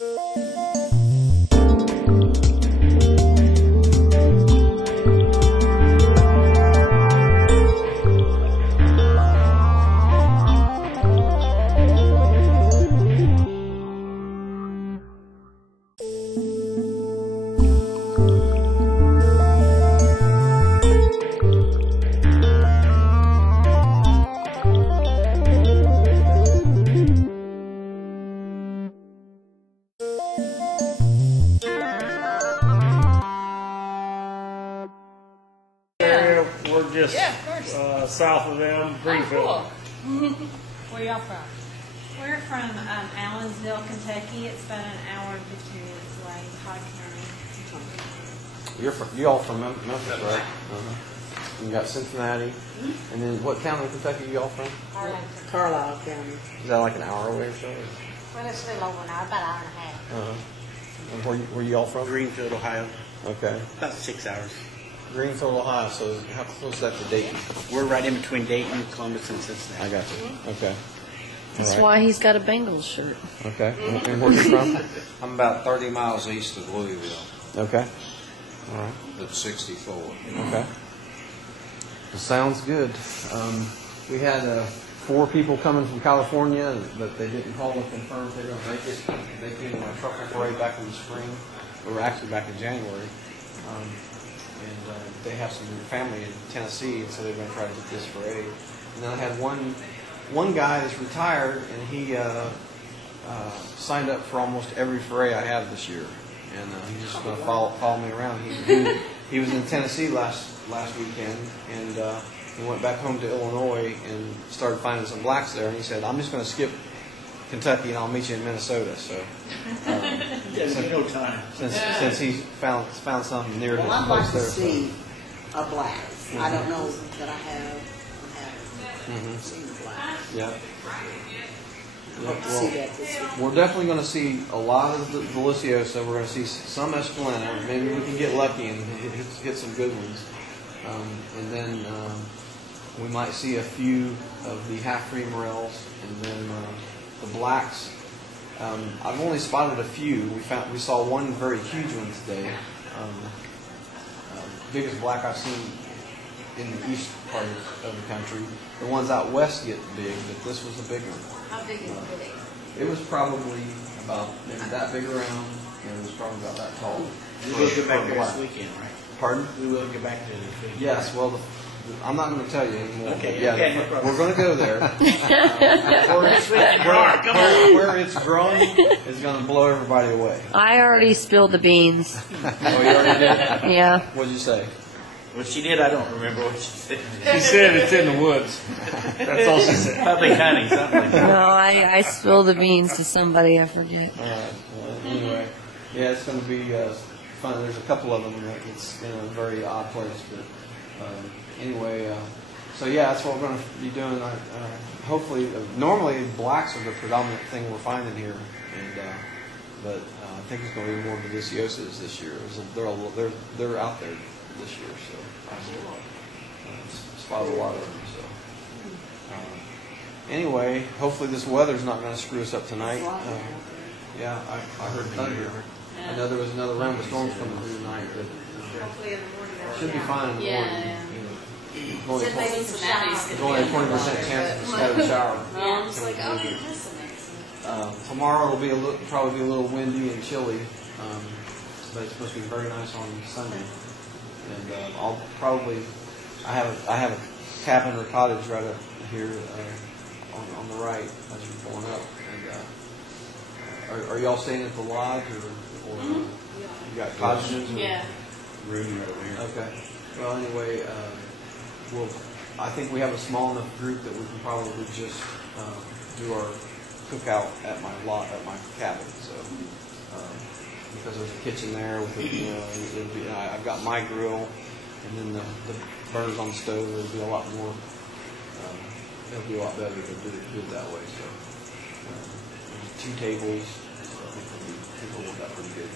We're just south of them, Greenfield. Oh, cool. Where y'all from? We're from Allensville, Kentucky. It's about an hour and 15 minutes away, Todd County. You all from Memphis, right? You got Cincinnati, and then what county in Kentucky are you all from? Carlisle County. Is that like an hour away or so? Well, it's a little over an hour, about an hour and a half. And where you all from? Greenfield, Ohio. Okay. About 6 hours. Greenfield, Ohio. So how close is that to Dayton? We're right in between Dayton, Columbus, and Cincinnati. I got you. Okay. That's why he's got a Bengals shirt. Okay. And where are you from? I'm about 30 miles east of Louisville. Okay. All right. That's 64. Okay. Well, sounds good. We had 4 people coming from California, but they didn't call to confirm if they were going to make it. They came to my trucker parade back in the spring, or actually back in January. And they have some family in Tennessee, and so they're going to try to get this parade. And then I had one guy that's retired, and he signed up for almost every foray I have this year, and he's just going to follow me around. He was in Tennessee last weekend, and he went back home to Illinois and started finding some blacks there. And he said, "I'm just going to skip Kentucky, and I'll meet you in Minnesota." So since he's found something near his Well, I'd place like to there. see a black. I don't know that I haven't seen a black. Yeah. Hope to see that this week. We're definitely going to see a lot of the Deliciosa. We're going to see some Espeleta. Maybe we can get lucky and hit some good ones. And then we might see a few of the half-free Morels, and then the blacks. I've only spotted a few. We saw one very huge one today. Biggest black I've seen in the east part of the country. The ones out west get big, but this was a big one. How big is it? It was probably about maybe that big around, and it was probably about that tall. We will get back there this weekend, right? Pardon? We will get back there this weekend. Yes, well, I'm not going to tell you anymore. Okay, yeah, okay, no problem. we're going to go there. Where it's growing is going to blow everybody away. I already spilled the beans. Oh, you already did? Yeah. What'd you say? What she did, I don't remember what she said. She said it's in the woods. That's all she said. Public hunting, something like that. No, I spilled the beans to somebody, I forget. All right. Well, anyway, yeah, it's going to be fun. There's a couple of them that it's in a very odd place, but anyway, so yeah, that's what we're going to be doing. Hopefully, normally blacks are the predominant thing we're finding here, and but I think it's going to be more deliciosas this year. They're out there this year, so I spotted a lot of them. So anyway, hopefully this weather's not going to screw us up tonight. Yeah, I heard thunder. I know there was another round of storms coming through tonight, but Hopefully in the morning. should be fine in the morning. Yeah. Only Said maybe some showers. there's only a 20% chance of a scattered shower. I'm just like, oh, that's amazing. Tomorrow will be probably be a little windy and chilly, but it's supposed to be very nice on Sunday. And I'll probably I have a cabin or cottage right up here on the right as you're going up. And are y'all staying at the lodge or you got cottages? Yeah. Room right over here. Okay. Well, anyway, I think we have a small enough group that we can probably just do our cookout at my cabin. So because there's a kitchen there with I've got my grill, and then the burners on the stove. It'll be a lot more. It'll be a lot better to do it that way. So 2 tables. So I think it'll work out pretty good.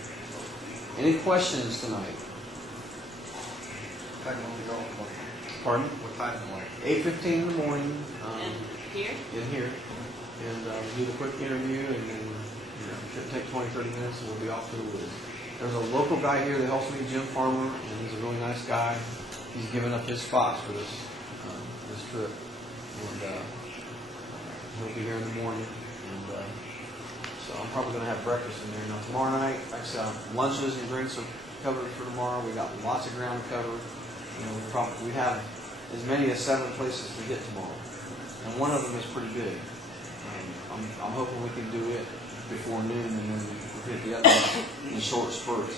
Any questions tonight? Pardon? What time is it? 8:15 in the morning. Here? In here, and do the quick interview, and then Should take 20, 30 minutes and we'll be off to the woods. There's a local guy here that helps me, Jim Farmer, and he's a really nice guy. He's given up his spots for this trip. And he'll be here in the morning. And so I'm probably going to have breakfast in there. Now tomorrow night, like I said, lunches and drinks are covered for tomorrow. We got lots of ground to cover. You know, we have as many as 7 places to get tomorrow, and one of them is pretty big. I'm hoping we can do it before noon, and then we'll hit the other one in short spurts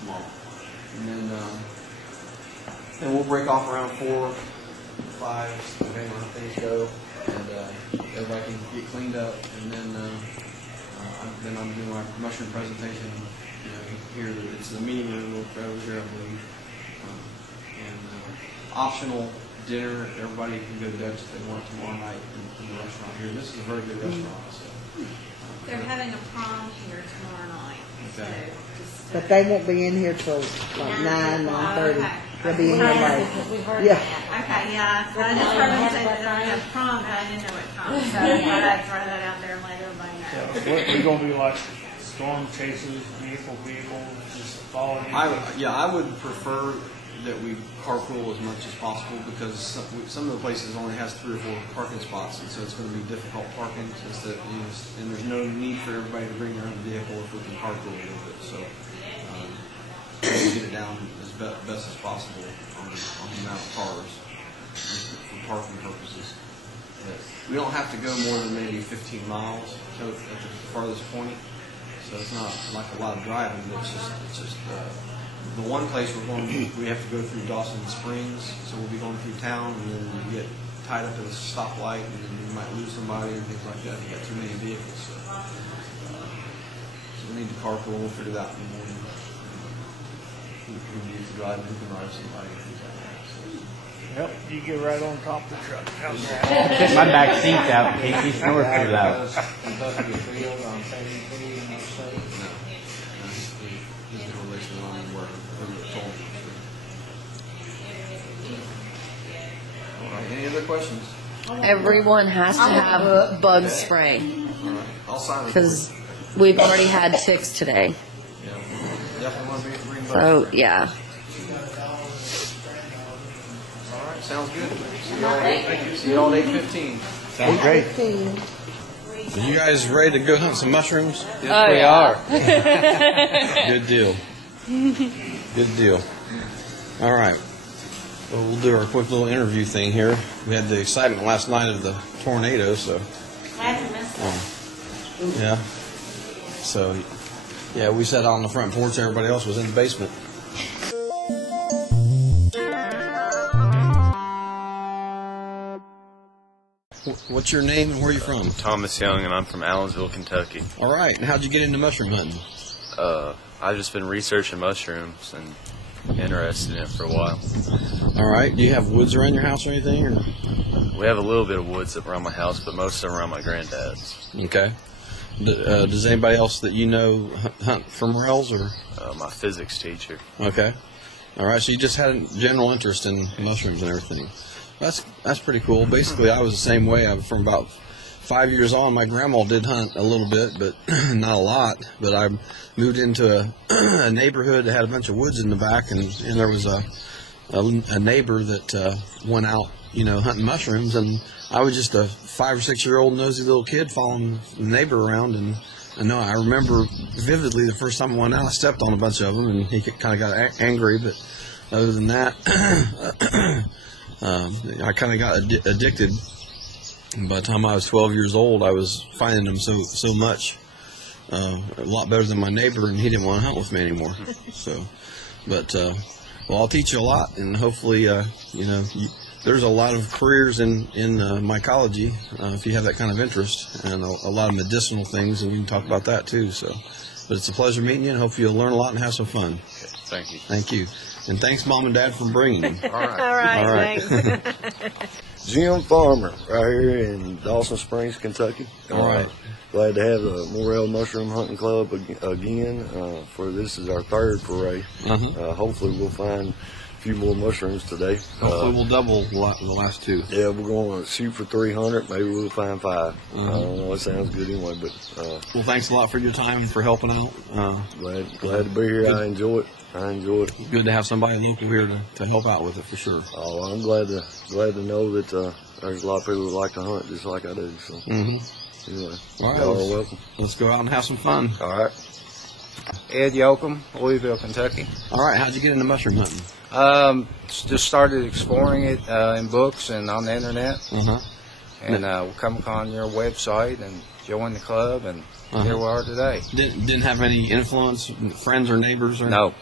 tomorrow. And then we'll break off around 4, 5, depending on how things go, and everybody can get cleaned up, and then I'm doing my mushroom presentation. You know, here it's the meeting room over here, I believe, and optional dinner. Everybody can go to Dutch if they want tomorrow night in the restaurant here. This is a very good restaurant. So They're having a prom here tomorrow night. Okay. So just, But they won't be in here till like 9, 9:30. okay. They'll be in here late. We heard Yeah. that. Okay, yeah. So I just heard them say that they're having a prom, but I didn't know what prom. So I thought I'd throw that out there and let everybody know. What, we gonna be like storm chasers, vehicles, just following? I would prefer that we carpool as much as possible, because some of the places only has 3 or 4 parking spots, and so it's going to be difficult parking. Since that, you know, and there's no need for everybody to bring their own vehicle if we can carpool a little bit. So we'll get it down as best as possible on the amount of cars for parking purposes. But we don't have to go more than maybe 15 miles at the farthest point, so it's not like a lot of driving. But it's just the one place we have to go through Dawson Springs, so we'll be going through town, and then we get tied up at a stoplight, and then we might lose somebody and things like that. We got too many vehicles, so we need to carpool. We'll figure that out in the morning. Who needs to drive? Who can drive somebody? Things like that. So. Yep, you get right on top of the truck. How's that? Get my back seat's out in case he snores too loud. Does it get real on Sandy City and those things? No. He's going to listen on and work. Told me. All right. Any other questions? Everyone has to have bug spray All right. I'll sign it. because we've already had ticks today. Yeah. Definitely want to bring So yeah. All right. Sounds good. See you all at 8:15. Sounds great. 15. Are you guys ready to go hunt some mushrooms? Oh, we are. Good deal. Good deal. All right. Well, we'll do our quick little interview thing here. We had the excitement last night of the tornado, so Glad you missed that. yeah. So yeah, we sat out on the front porch. Everybody else was in the basement. What's your name and where are you from? Thomas Young, and I'm from Allensville, Kentucky. All right. And how'd you get into mushroom hunting? I've just been researching mushrooms and interested in it for a while. All right. Do you have woods around your house or anything? Or? We have a little bit of woods around my house, but most of them around my granddad's. Okay. Does anybody else that you know hunt for morels or? My physics teacher. Okay. All right. So you just had a general interest in mushrooms and everything. That's pretty cool. Basically, I was the same way. From about 5 years on, my grandma did hunt a little bit, but not a lot. But I moved into a neighborhood that had a bunch of woods in the back, and there was a neighbor that went out, hunting mushrooms, and I was just a 5 or 6 year old nosy little kid following the neighbor around, and I remember vividly the first time I went out, I stepped on a bunch of them, and he kind of got angry, but other than that, I kind of got addicted. By the time I was 12 years old, I was finding them so much, a lot better than my neighbor, and he didn't want to hunt with me anymore. So, but well, I'll teach you a lot, and hopefully, there's a lot of careers in mycology if you have that kind of interest, and a lot of medicinal things, and we can talk about that too. So, but it's a pleasure meeting you, and hopefully you'll learn a lot and have some fun. Okay, thank you. Thank you. And thanks, Mom and Dad, for bringing me. All right. All right. Thanks. Jim Farmer, right here in Dawson Springs, Kentucky. All right. Glad to have the Morel Mushroom Hunting Club again. For this is our third foray. Uh-huh. Hopefully we'll find few more mushrooms today. Hopefully we'll double the last 2. Yeah, we're going to shoot for 300. Maybe we'll find 5. I don't know. It sounds good anyway. But well, thanks a lot for your time and for helping out. glad to be here. Good. I enjoy it. Good to have somebody local here to help out with it for sure. Oh, I'm glad to know that there's a lot of people that like to hunt just like I do. So anyway, all right, y'all are welcome. Let's go out and have some fun. All right. Ed Yoakum, Louisville, Kentucky. All right, how'd you get into mushroom hunting? Just started exploring it in books and on the internet. And we come upon your website and joined the club, and here we are today. Didn't have any influence, friends or neighbors? Or No.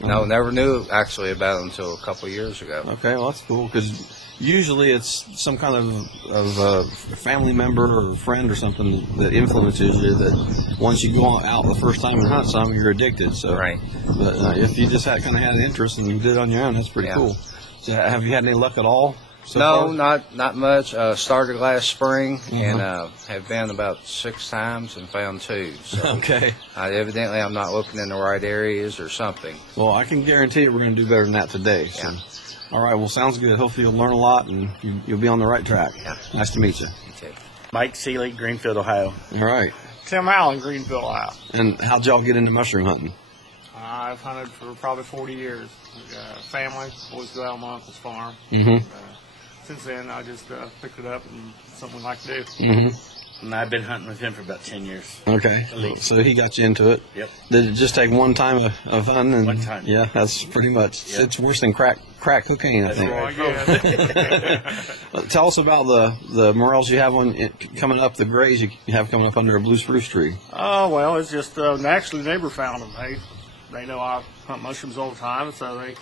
No, never knew actually about it until a couple of years ago. Okay, well that's cool because usually it's some kind of family member or friend or something that influences you. That once you go out the first time and hunt something, you're addicted. So, right. But if you just kind of had an interest and you did it on your own, that's pretty cool. So, have you had any luck at all? So no, far? not much. Started last spring and have been about 6 times and found 2. So okay. Evidently, I'm not looking in the right areas or something. Well, I can guarantee you we're going to do better than that today. So. Yeah. All right. Well, sounds good. Hopefully, you'll learn a lot and you'll be on the right track. Yeah. Nice to meet you. Okay. Mike Seeley, Greenfield, Ohio. All right. Tim Allen, Greenville, Ohio. And how'd y'all get into mushroom hunting? I've hunted for probably 40 years. Family, always go out on my uncle's farm. Since then, I just picked it up and something we like to do. And I've been hunting with him for about 10 years. Okay. So he got you into it. Yep. Did it just take one time of hunting? And, one time. Yeah, that's pretty much. Yep. It's worse than crack cocaine, I think. Tell us about the morels you have coming up, the grays you have coming up under a blue spruce tree. Oh, well, it's just actually the neighbor found them. They know I hunt mushrooms all the time, so they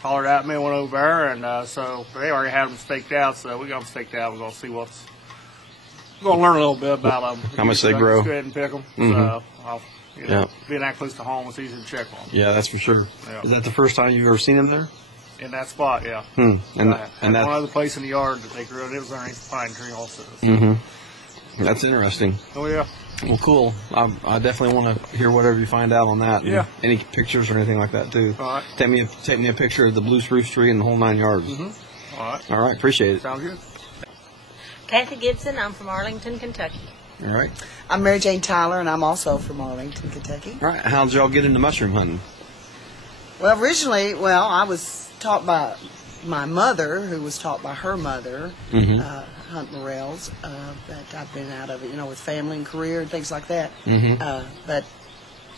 hollered at me and went over there, and so they already had them staked out, so we got them staked out. We're going to see we're going to learn a little bit about them. How much they grow. Just go ahead and pick them. So, being that close to home, it's easy to check on them. Yeah, that's for sure. Yeah. Is that the first time you've ever seen them there? In that spot, yeah. And one other place in the yard that they grew it, it was underneath the pine tree also. So. That's interesting. Oh, yeah. Well, cool. I definitely want to hear whatever you find out on that. Yeah. Any pictures or anything like that, too. All right. Take me a picture of the blue spruce tree and the whole 9 yards. All right. All right. Appreciate it. Sounds good. Kathy Gibson, I'm from Arlington, Kentucky. All right. I'm Mary Jane Tyler, and I'm also from Arlington, Kentucky. All right. How'd y'all get into mushroom hunting? Well, originally, I was taught by my mother, who was taught by her mother, hunt morels. But I've been out of it, with family and career and things like that. But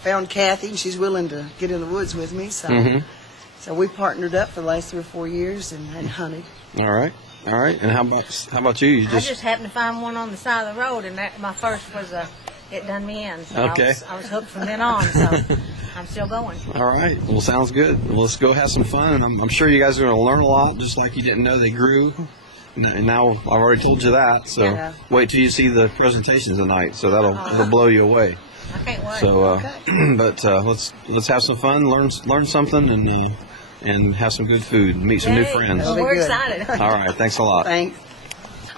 found Kathy, and she's willing to get in the woods with me. So, so we partnered up for the last 3 or 4 years and hunted. All right. All right. And how about you? I just happened to find one on the side of the road, and my first was it done me in. So okay. I was hooked from then on, so I'm still going. All right. Well, sounds good. Well, let's go have some fun. And I'm sure you guys are going to learn a lot, just like you didn't know they grew. And now I've already told you that. So wait till you see the presentation tonight. So it'll blow you away. I can't wait. So, but let's have some fun, learn something, and have some good food, and meet some new friends. Well, we're excited. All right. Thanks a lot. Thanks.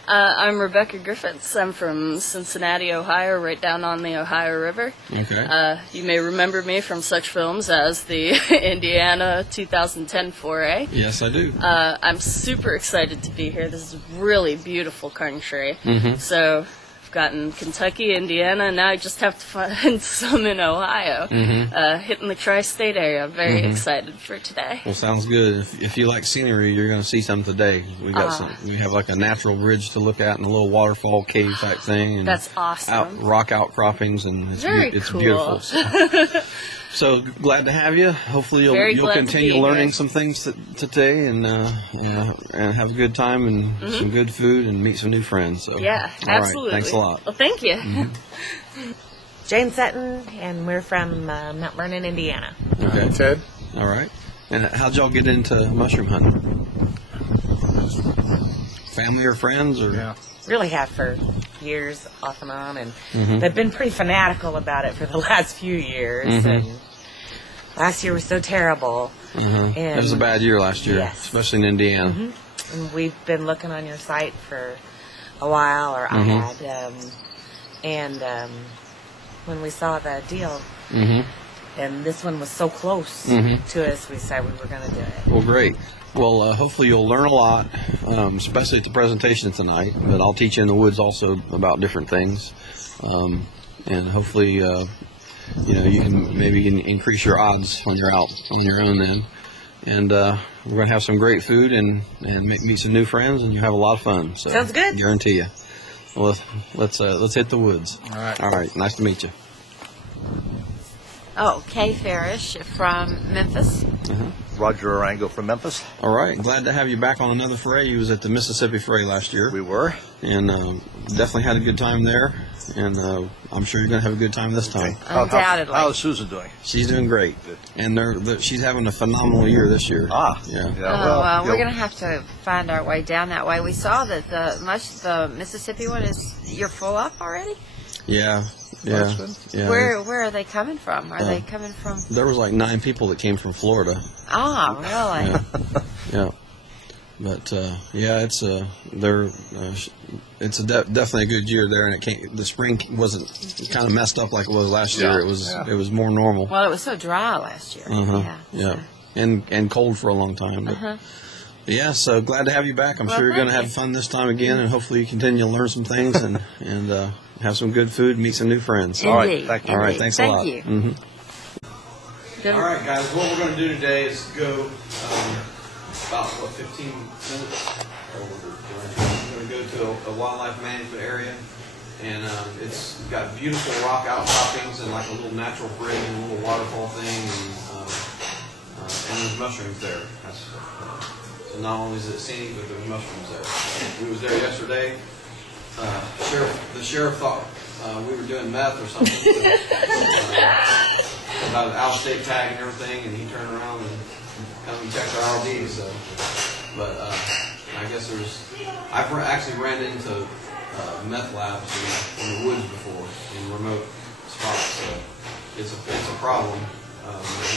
I'm Rebecca Griffiths. I'm from Cincinnati, Ohio, right down on the Ohio River. Okay. You may remember me from such films as the Indiana 2010 Foray. Yes, I do. I'm super excited to be here. This is a really beautiful country. So I've gotten Kentucky, Indiana, and now I just have to find some in Ohio. Hitting the tri-state area. I'm very excited for today. Well, sounds good. If you like scenery, you're going to see some today. We got some. We have like a natural bridge to look at and a little waterfall cave type thing. And that's awesome. Rock outcroppings, and it's cool. beautiful. So glad to have you. Hopefully you'll continue learning some things today and have a good time and some good food and meet some new friends. So yeah, absolutely. Right, thanks a lot. Well, thank you. Jane Sutton, and we're from Mount Vernon, Indiana. Okay, Ted. All right. And how'd y'all get into mushroom hunting? Family or friends, or? Yeah. Really have for years, off and on, and they've been pretty fanatical about it for the last few years. And last year was so terrible. And it was a bad year last year, especially in Indiana. And we've been looking on your site for a while, or I had, and when we saw the deal, And this one was so close Mhm. to us, we decided we were going to do it. Well, great. Well, hopefully you'll learn a lot, especially at the presentation tonight. But I'll teach you in the woods also about different things, and hopefully, you can maybe increase your odds when you're out on your own then. And we're going to have some great food and meet some new friends, and you have a lot of fun. So Sounds good. Guarantee you. Well, let's hit the woods. All right. All right. Nice to meet you. Oh, Kay Farish from Memphis. Roger Arango from Memphis. All right. Glad to have you back on another foray. You was at the Mississippi Foray last year. We were. And definitely had a good time there. And I'm sure you're going to have a good time this time. Undoubtedly. How's Susan doing? She's doing great. And she's having a phenomenal year this year. Yeah. Well, we're going to have to find our way down that way. We saw that the Mississippi one you're full up already? Yeah. Where are they coming from? Are they coming from? There was like 9 people that came from Florida. Ah, really? Yeah. But it's definitely a good year there, and the spring wasn't kind of messed up like it was last year. It was more normal. Well, it was so dry last year. Yeah. And cold for a long time. But, yeah, so glad to have you back. I'm sure you're going to have fun this time again, and hopefully you continue to learn some things and have some good food, meet some new friends. Indeed. All right, thank you. All right, thanks a lot. Thank you. All right, guys, what we're going to do today is go about 15 minutes. We're going to go to a wildlife management area, and it's got beautiful rock outcroppings and like a little natural bridge and a little waterfall thing, and there's mushrooms there. So not only is it scenic, but there's mushrooms there. We was there yesterday. The sheriff thought we were doing meth or something. About an out-of-state tag and everything, and he turned around and come and checked our ID. So, but I guess I've actually ran into meth labs in the woods before in remote spots. So it's a problem.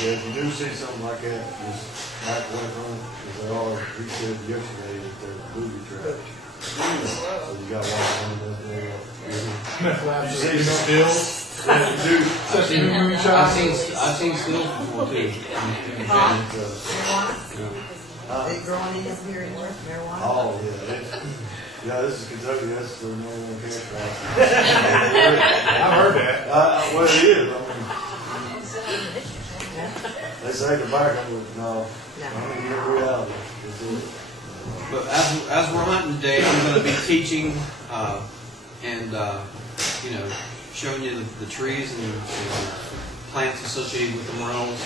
If you do see something like that, just back away from it, because they are, we said yesterday that they're booby traps. So you got to watch them that day. You see stills? I've seen stills before too. They growing in here in North marijuana? Oh, yeah. This is Kentucky. That's the number one cash crop. I've heard that. Well, it is. They say tobacco, but no. I mean, in reality, it's it. But as we're hunting today, I'm going to be teaching and showing you the trees and plants associated with the morels.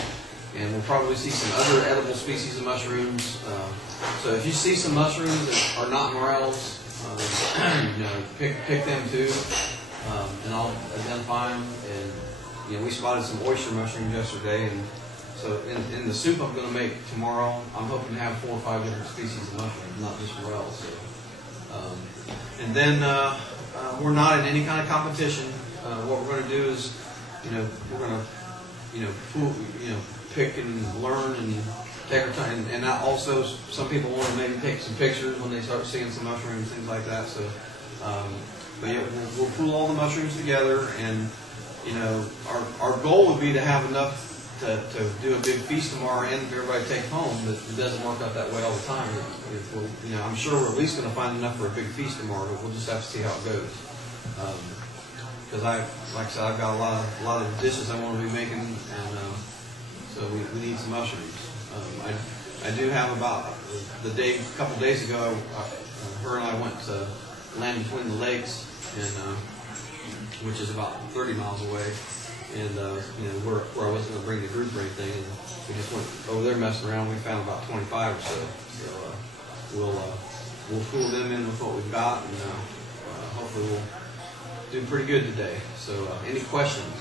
And we'll probably see some other edible species of mushrooms. So if you see some mushrooms that are not morels, pick them too, and I'll identify them. And we spotted some oyster mushrooms yesterday, and so in the soup I'm going to make tomorrow, I'm hoping to have 4 or 5 different species of mushrooms, not just morels. So, and then we're not in any kind of competition. What we're going to do is, we're going to, pick and learn and take our time. And also, some people want to maybe take some pictures when they start seeing some mushrooms, things like that. So, but yeah, we'll pull all the mushrooms together, and our goal would be to have enough to do a big feast tomorrow and for everybody to take home. But it doesn't work out that way all the time. I'm sure we're at least going to find enough for a big feast tomorrow, but we'll just have to see how it goes. Because like I said, I've got a lot of dishes I want to be making, and so we need some mushrooms. I do have about a couple days ago, her and I went to Land Between the Lakes, and which is about 30 miles away, and where I wasn't going to bring the group or anything, and we just went over there messing around. We found about 25 or so. So we'll pull them in with what we've got, and hopefully we'll do pretty good today. So any questions?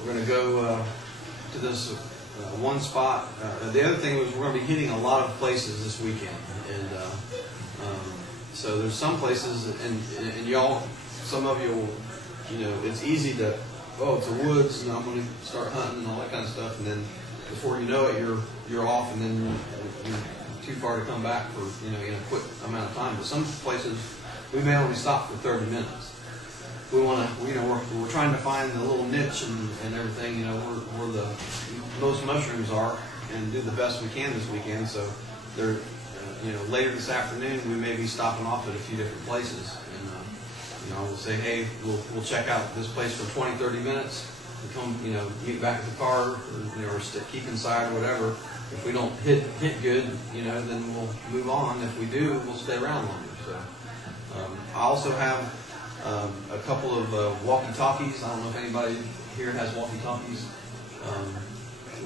We're going to go to this one spot. The other thing was we're going to be hitting a lot of places this weekend, and so there's some places, and y'all, some of you will, it's easy to, it's the woods, and I'm going to start hunting and all that kind of stuff, and then before you know it, you're off, and then you're too far to come back for in a quick amount of time. But some places we may only stop for 30 minutes. we want to, we're trying to find the little niche and everything, where the most mushrooms are, and do the best we can this weekend. So they're, later this afternoon we may be stopping off at a few different places, and we'll say, hey, we'll check out this place for 20, 30 minutes, and come, meet back at the car, or keep inside or whatever. If we don't hit good, then we'll move on. If we do, we'll stay around longer. So I also have a couple of walkie-talkies. I don't know if anybody here has walkie-talkies.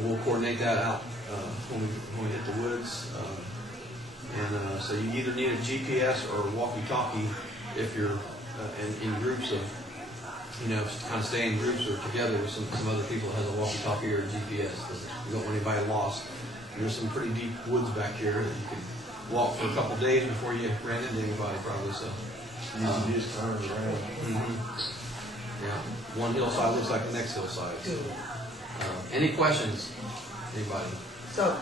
We'll coordinate that out when we hit the woods. So you either need a GPS or a walkie-talkie if you're in groups of, kind of stay in groups or together with some other people that has a walkie-talkie or a GPS, because you don't want anybody lost. And there's some pretty deep woods back here that you could walk for a couple days before you ran into anybody, probably. So you just turn around. Yeah, one hillside looks like the next hillside. So, any questions, anybody? So,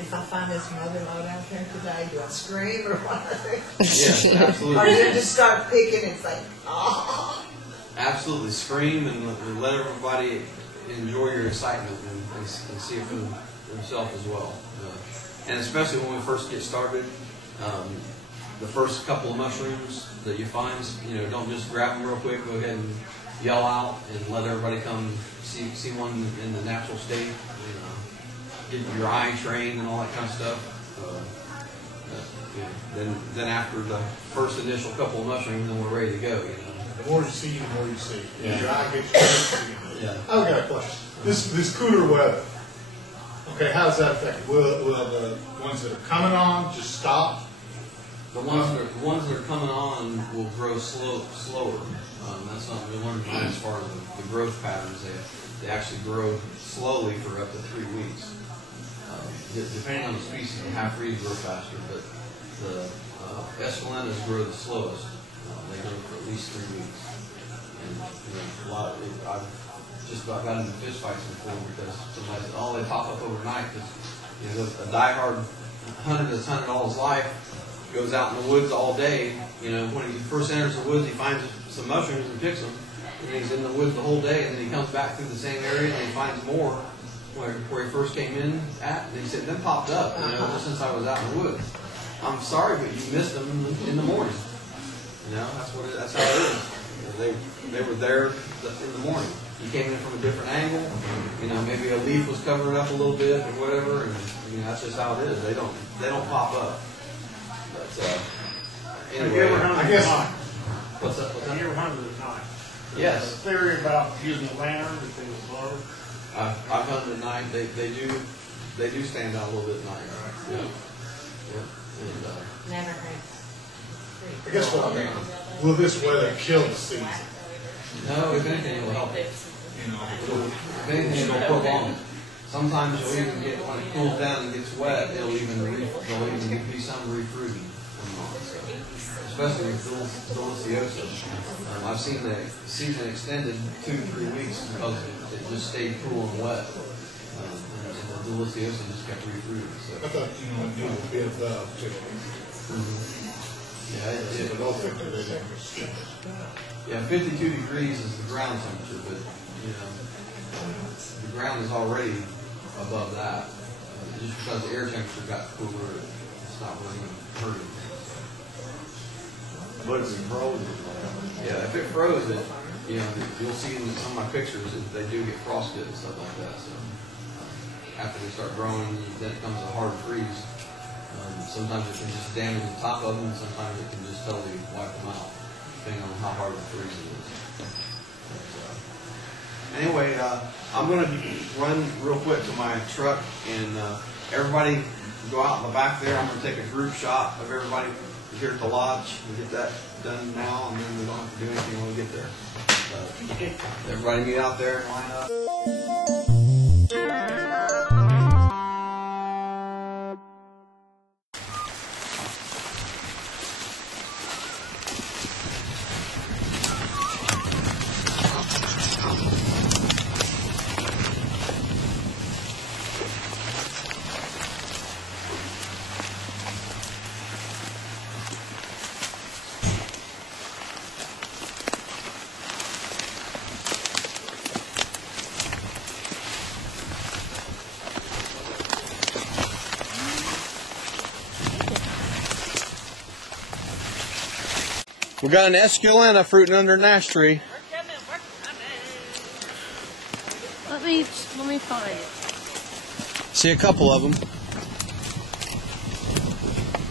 if I find this mother-in-law out there today, do I scream or what? Yes, absolutely. Or do you just start picking and say, oh? Absolutely, scream and let everybody enjoy your excitement and see it for themselves as well. And especially when we first get started, the first couple of mushrooms that you find, don't just grab them real quick. Go ahead and yell out and let everybody come see one in the natural state. Get your eye trained and all that kind of stuff. Then after the first initial couple of mushrooms, then we're ready to go. The more you see, the more you see. Yeah. Your eye gets you. Yeah. I've got a question. This cooler weather. Okay, how does that affect? Will the ones that are coming on just stop? The ones that are coming on will grow slower. That's not we learned as far as the growth patterns. They actually grow slowly for up to 3 weeks. Depending on the species, the half-breeds grow faster, but the Escalentas grow the slowest. They grow for at least 3 weeks. And I've just about got into fist fights before because somebody said, "Oh, they pop up overnight." Because a diehard hunter that's hunted all his life goes out in the woods all day. When he first enters the woods, he finds some mushrooms and picks them, and he's in the woods the whole day. And then he comes back through the same area and he finds more where he first came in at. And he said, "Them popped up, just since I was out in the woods." I'm sorry, but you missed them in the morning. That's how it is. They were there in the morning. You came in from a different angle. Maybe a leaf was covered up a little bit or whatever, and that's just how it is. They don't pop up. But anyway, have you ever hunted at night? What's up? Have you ever hunted at night? Yes. There's a theory about using a lantern if they was low. I've hunted at night. They do stand out a little bit at night. Yeah. And, Never heard. I guess what I mean, will this weather kill the season? No, if anything, it will help it. If anything, it'll prolong it. Sometimes you'll even get, when it cools down and gets wet, there'll even be some refruiting going on. So, especially with deliciosa. I've seen the season extended 2 to 3 weeks because it just stayed cool and wet. And the deliciosa just kept refruiting. So. I thought it would be above too. Yeah, 52 degrees is the ground temperature, but the ground is already above that. Just because the air temperature got cooler, it's not really going to hurt it. But it's frozen. Yeah, if it froze it, you'll see in some of my pictures that they do get frosted and stuff like that. So after they start growing, then it comes a hard freeze. Sometimes it can just damage the top of them, and sometimes it can just totally wipe them out, depending on how hard the freeze is. Anyway, I'm going to run real quick to my truck, and everybody go out in the back there. I'm going to take a group shot of everybody here at the lodge. We'll get that done now, and then we don't have to do anything when we get there. Everybody meet out there and line up. We got an Esculenta fruiting under an ash tree. Let me find it. See a couple of them.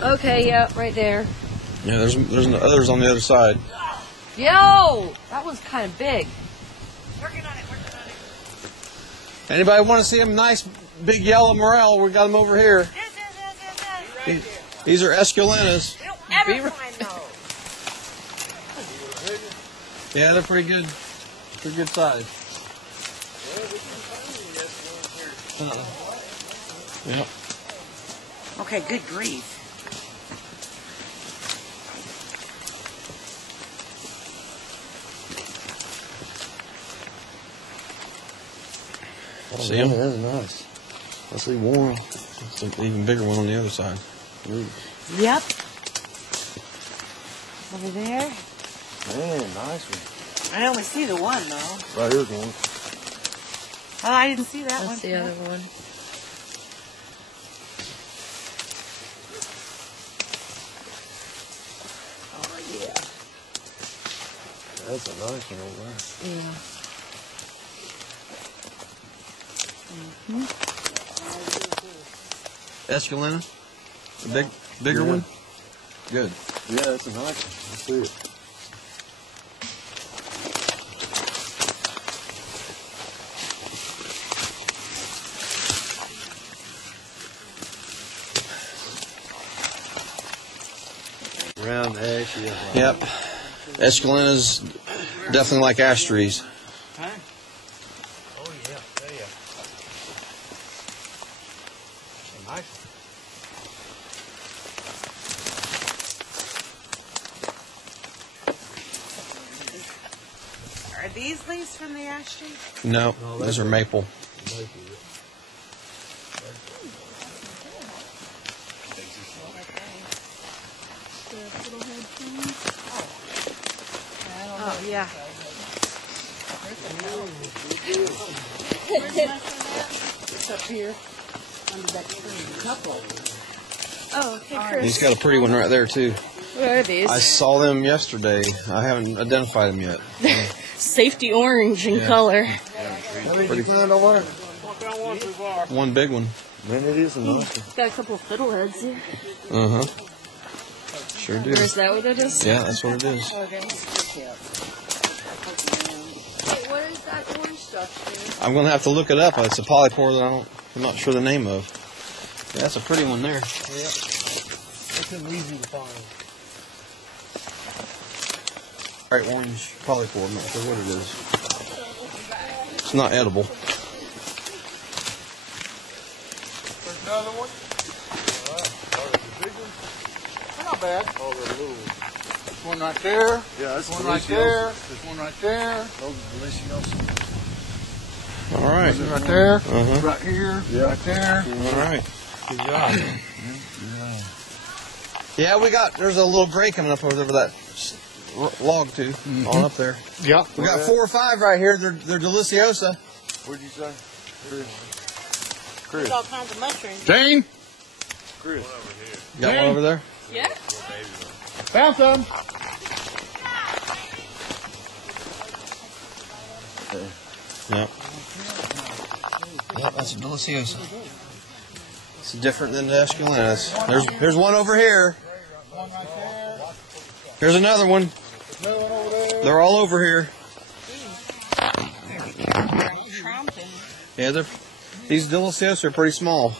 Okay, yeah, right there. Yeah, there's others on the other side. Yo, that one's kind of big. Anybody want to see a nice big yellow morel? We got them over here. These are Esculentas. Ever find those. Yeah, they're pretty good. Pretty good size. Yep. Okay, good grief. See them? That's nice. I see one. It's an even bigger one on the other side. Ooh. Yep. Over there. Man, nice one. I only see the one though. Right here's one. Oh, I didn't see that one. That's the other one. Oh yeah. That's a nice one over there. Yeah. Esculenta? The bigger one? Good. Yeah, that's a nice one. I see it. Round ash, yeah. Yep. Esculentas definitely like ash trees. Huh? Oh yeah, yeah. Nice. Are these leaves from the ash tree? No, those are maple. Oh yeah. It's up here under that tree. Couple. Oh, okay, Chris. He's got a pretty one right there too. What are these? I saw them yesterday. I haven't identified them yet. Safety orange in color. Pretty. One big one. Man, it is a nice one. Got a couple of fiddleheads here. Uh-huh. Sure do. Or is that what it is? Yeah, that's what it is. Okay. Wait, what is that orange stuff, dude? I'm going to have to look it up. It's a polypore that I'm not sure the name of. Yeah, that's a pretty one there. Yeah. It's easy to find. Bright orange polypore. I'm not sure what it is. It's not edible. There's another one. They're not bad. Oh, they're little. There's one right there. Yeah, that's There's one right there. There's one right there. Those are delicious. All right. There's right there. Uh-huh. Right here. Yeah. Right there. All right. Good job. Yeah, there's a little gray coming up over there with that log too, on up there. Yep. We got 4 or 5 right here. They're deliciosa. What'd you say? Chris. There's all kinds of mushrooms. Jane. Chris. You got one over there? Yeah. Found some. Yep. Yep, that's a deliciosa. It's different than the Esculentas. There's one over here. Here's another one. They're all over here. Yeah, these deliciosa are pretty small.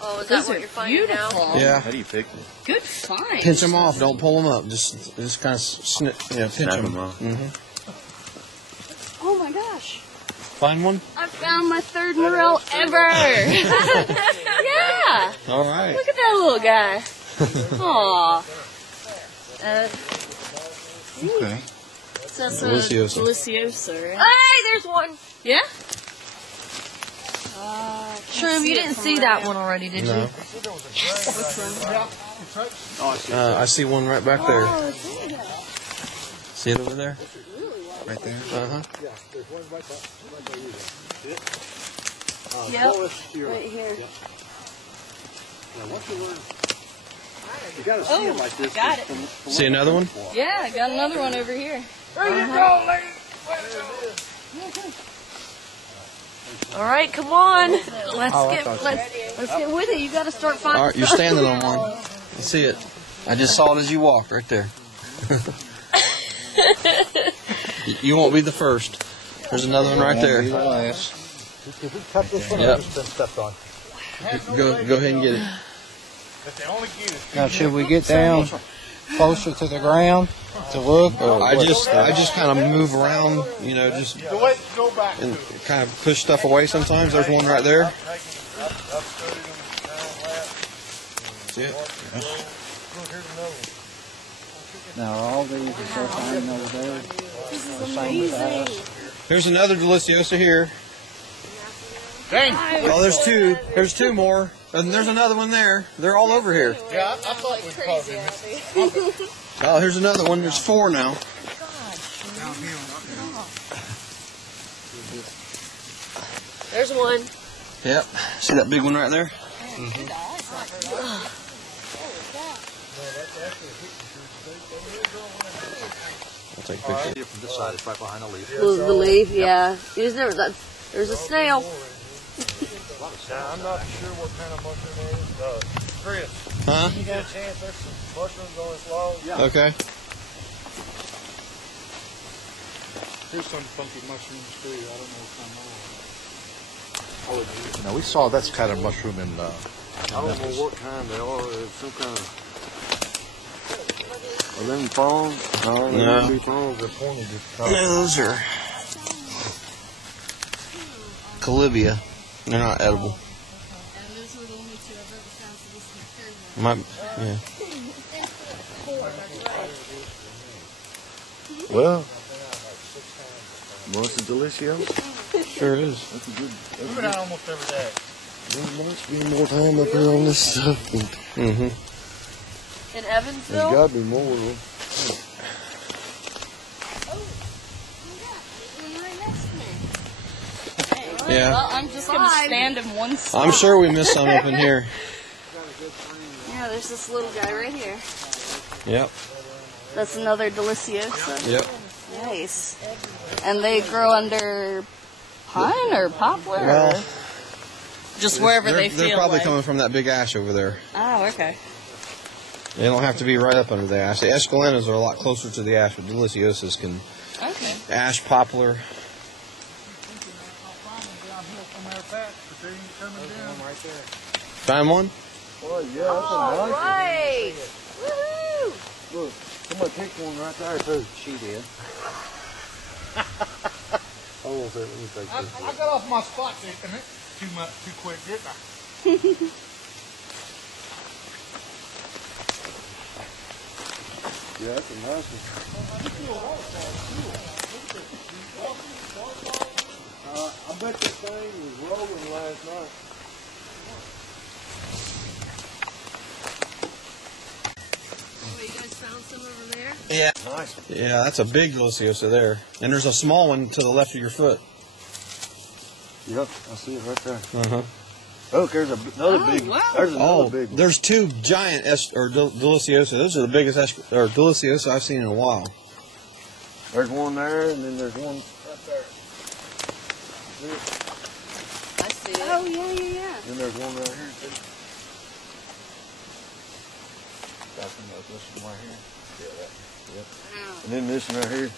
Oh, is that what you're finding now? Yeah. How do you pick them? Good find. Pinch them off. Don't pull them up. Just kind of pinch Snap them. them off. Oh my gosh. Find one? I found my 3rd morel ever. Yeah. All right. Look at that little guy. Aw. Okay. So that's Deliciosa. a deliciosa, right? Hey, there's one. Yeah? Shroom, you didn't see that one already, did No. you? Yes. I see one right back there. Oh, it's in there. See it over there? Right there. Uh-huh. Yep. Right here. You gotta see it like this. Got it. See another one? Yeah, I got another one over here. There you go, ladies. All right, come on. Let's Oh, get with it. You got to start finding. All right, you're standing on one. I see it. I just saw it as you walked right there. You won't be the first. There's another one right there. Cut this one, Yep. it's been stepped on. Go ahead and get it. Now, should we get down closer to the ground to look? Or I just kind of move around, you know, just and kind of push stuff away sometimes. There's one right there. See it? Now, all these are so fine over there. This is amazing. There's another Deliciosa here. Dang. Oh, there's two. There's two more. And there's another one there. They're all over here. Yeah, I thought we'd probably miss it. Oh, here's another one. There's four now. There's one. Yep. See that big one right there? I'll take a picture. From this side, it's right behind the leaf. The leaf, yeah. There's a snail. Now, I'm not sure what kind of mushroom it is. Chris, Huh? you got a chance, there's some mushrooms on this log. Yeah. Okay. Here's some funky mushrooms too. I don't know what kind of. Now, we saw that's kind of mushroom in I don't know what kind they are. It's some kind of. Are them fronds? No, they No. don't be fronds. They're pointed. No, those are Calibia. They're not edible. Yeah. Well, most delicious. Sure is. That's a good. We go down almost every day. There must be more time up here on this stuff. Mm-hmm. In There's Evansville? got to be more of them. Yeah. Well, I'm just going to stand in one spot. I'm sure we missed some up in here. Yeah, there's this little guy right here. Yep. That's another Deliciosa. Yep. Nice. And they grow under pine or poplar? Well, or just wherever they feel They're probably like. coming from that big ash over there. Oh, okay. They don't have to be right up under the ash. The escalenas are a lot closer to the ash, but Deliciosas can. Okay. Ash, poplar. Find one? Well, yeah, that's All a nice right. one. Look, somebody picked one right there too. She did. Hold on a second, let me take I this. got off my spot too quick, didn't I? Yeah, that's a nice one. I bet this thing was rolling last night. You guys found some over there? Yeah. Nice one. Yeah, that's a big Deliciosa there. And there's a small one to the left of your foot. Yep, I see it right there. Uh-huh. Look, there's another big. Wow. There's another big one. There's two giant Deliciosa. Those are the biggest Deliciosa I've seen in a while. There's one there, and then there's one right there. I see it. Oh, yeah. Then there's one right here too. Got some of this one right here. Yeah, that. Yep. And then this one right here.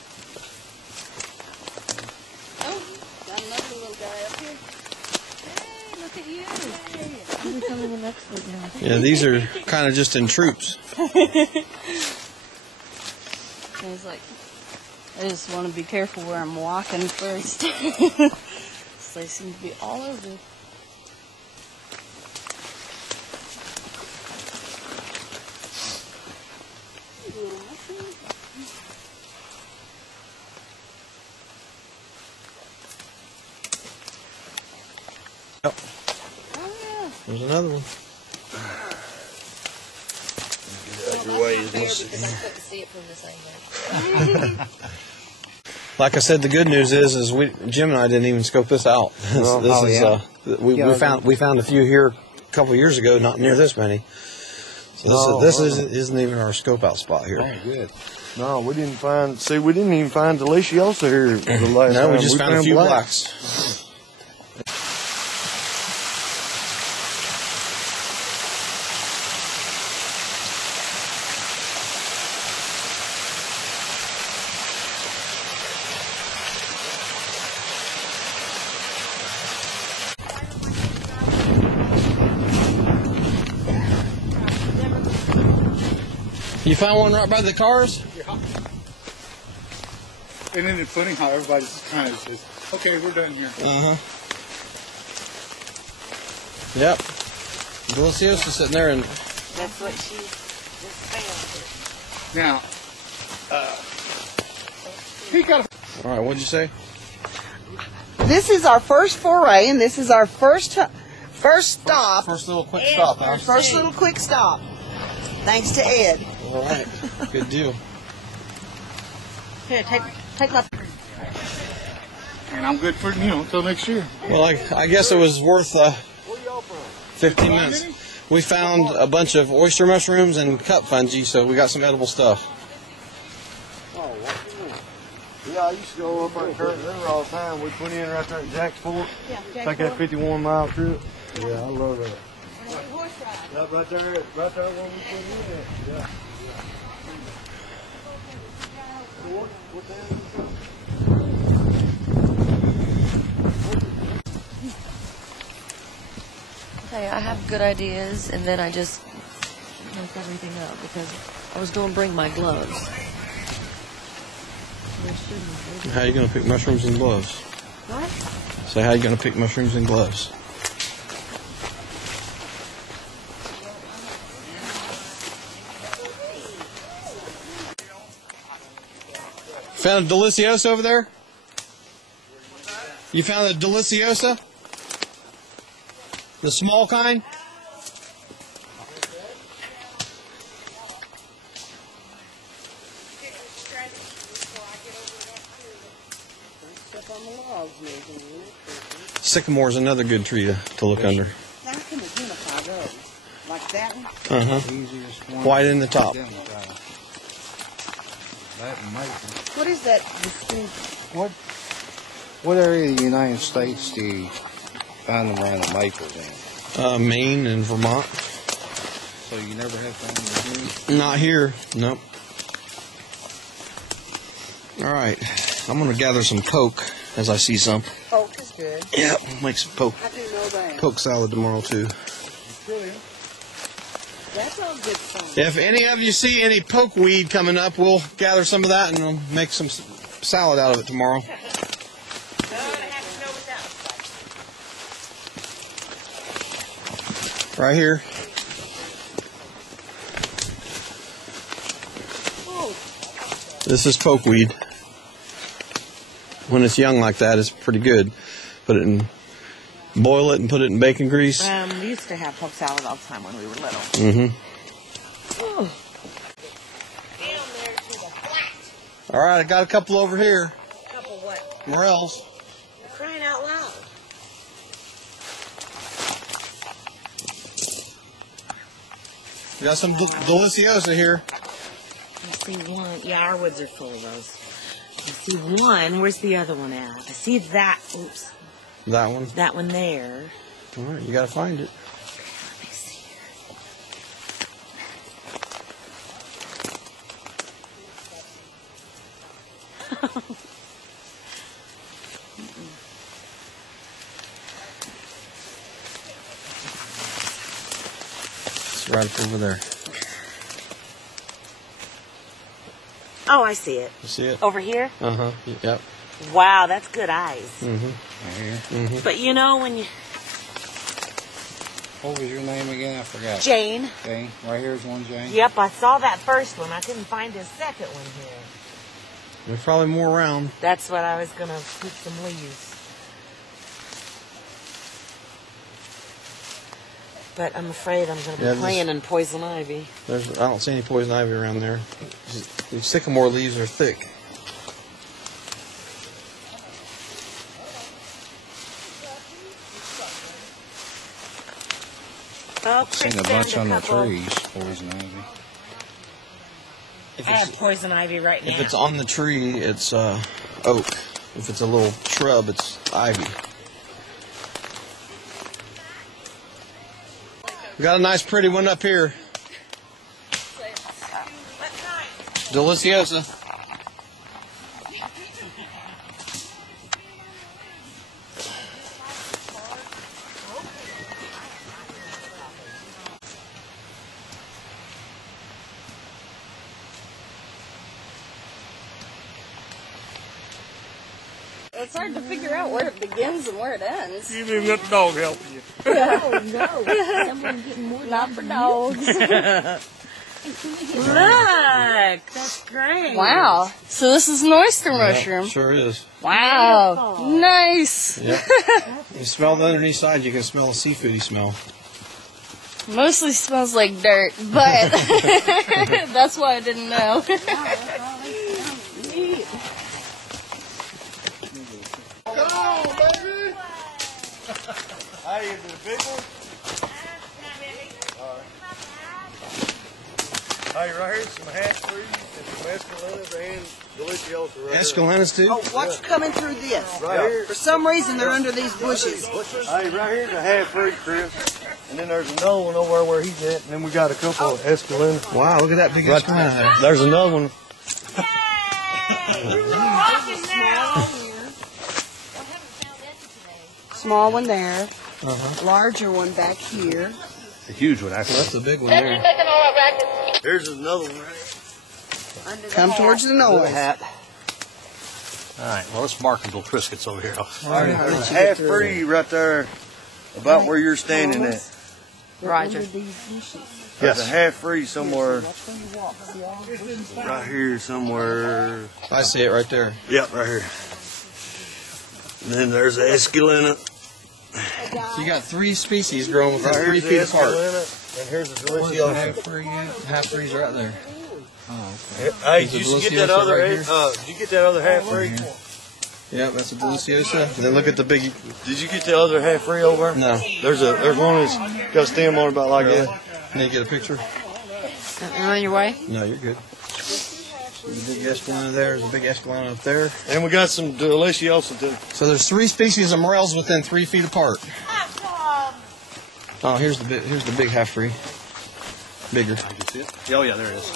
Oh, got another little guy up here. Hey, look at you. You're becoming the next one now. Yeah, these are kind of just in troops. And he's like, I just want to be careful where I'm walking first. So they seem to be all over. Yep. Oh, yeah. There's another one. Get out your way. Let's see. couldn't see it from this angle. Like I said, the good news is Jim and I didn't even scope this out. We found a few here a couple of years ago, not near this many. So this isn't even our scope out spot here. Oh, good. No, we didn't find. See, we didn't even find Deliciosa here the last time. No, we just found a few blacks. You found one right by the cars? Yeah. And then it's funny how everybody just kind of says, okay, we're done here. Uh-huh. Yep. Deliciosa sitting there and... That's what she just found. Now, he got a... All right, what'd you say? This is our first foray, and this is our first stop. First little quick stop, huh? First little quick stop. Thanks to Ed. All right, good deal. Here, take my... And I'm good for, until next year. Well, I guess it was worth 15 minutes. We found a bunch of oyster mushrooms and cup fungi, so we got some edible stuff. Oh, what do you mean? Yeah, I used to go up at Curtin River all the time. We put in right there at Jack's Fort. Yeah, Take that 51-mile trip. Yeah, I love that. Yeah, right there when we put in there. Yeah. Hey, I have good ideas, and then I just mess everything up because I was going to bring my gloves. How are you going to pick mushrooms and gloves? What? Say, how are you going to pick mushrooms and gloves? Found a Deliciosa over there? You found a Deliciosa? The small kind? Sycamore's another good tree to look under. Now I can identify those. Like that one? Uh-huh. White in the top. What is that? What area of the United States do you find them around the maples in? Maine and Vermont. So you never have found them here? Not here. Nope. All right. I'm going to gather some poke as I see some. Poke is good. Yeah, we'll make some poke. I do know that. Poke salad tomorrow, too. That's all good fun. If any of you see any poke weed coming up, we'll gather some of that and we'll make some salad out of it tomorrow. Right here. This is pokeweed. When it's young like that, it's pretty good. Put it in, boil it and put it in bacon grease. We used to have poke salad all the time when we were little. Mm-hmm. All right, I got a couple over here. Couple what? Morels. You're crying out loud. You got some Deliciosa here. I see one. Yeah, our woods are full of those. I see one. Where's the other one at? I see that. Oops. That one? That one there. All right, you got to find it. Let me see It's right up over there. Oh, I see it. You see it? Over here? Uh-huh. Yep. Wow, that's good eyes. Mm-hmm. Right here. Mm-hmm. But you know when you... What was your name again? I forgot. Jane. Jane. Right here's one, Jane. Yep, I saw that first one. I couldn't find his second one here. There's probably more around. That's what I was going to put some leaves. But I'm afraid I'm going to be playing in poison ivy. I don't see any poison ivy around there. The sycamore leaves are thick. Oh, Seen a bunch on the trees, poison ivy. I have poison ivy right now. If it's on the tree, it's oak. If it's a little shrub, it's ivy. We got a nice pretty one up here. Deliciosa. It's hard to figure out where it begins and where it ends. You even got the dog helping you. No. Someone getting more not for dogs. Look, that's great. Wow. So this is an oyster mushroom. Sure is. Wow. Nice. Yep. You smell the underneath side, you can smell a seafoody smell. Mostly smells like dirt, but that's why I didn't know. Neat. Come on, baby! How you the big one? Hey, right here, some half-breeds and some Escalenas and Deliciosa right Escalenas too? Oh, watch coming through this. Right here. For some reason, they're under these bushes. Hey, right here's a half-breed, Chris. And then there's another one over where he's at. And then we got a couple of Escalenas. Wow, look at that big Escalena there. There's another one. Small one there. Larger one back here. A huge one, actually. That's a big one there. Here's another one right here. Come towards the nose. Hat. All right, well, let's mark until Chris gets over here. There's a half-breed right there about where you're standing at. Roger. There's a half-breed somewhere. Right here somewhere. I see it right there. Yep, right here. And then there's the Escalena. So you got 3 species growing within Right 3 here's feet the apart. Escalena, and here's the Deliciosa. Half-breeds right there. Oh, okay. Hey, did you get that other? Did you get that other half-breed? Yeah, that's a Deliciosa. And then look at the big. Did you get the other half-breed over? No. There's one that's got a stem on it about like that. Can you get a picture? On your way? No, you're good. There's a big Escalena there. There's a big Escalena up there. And we got some Deliciosa too. So there's 3 species of morels within 3 feet apart. Oh, here's the big half-breed. Bigger. Did you see it? Oh, yeah, there it is.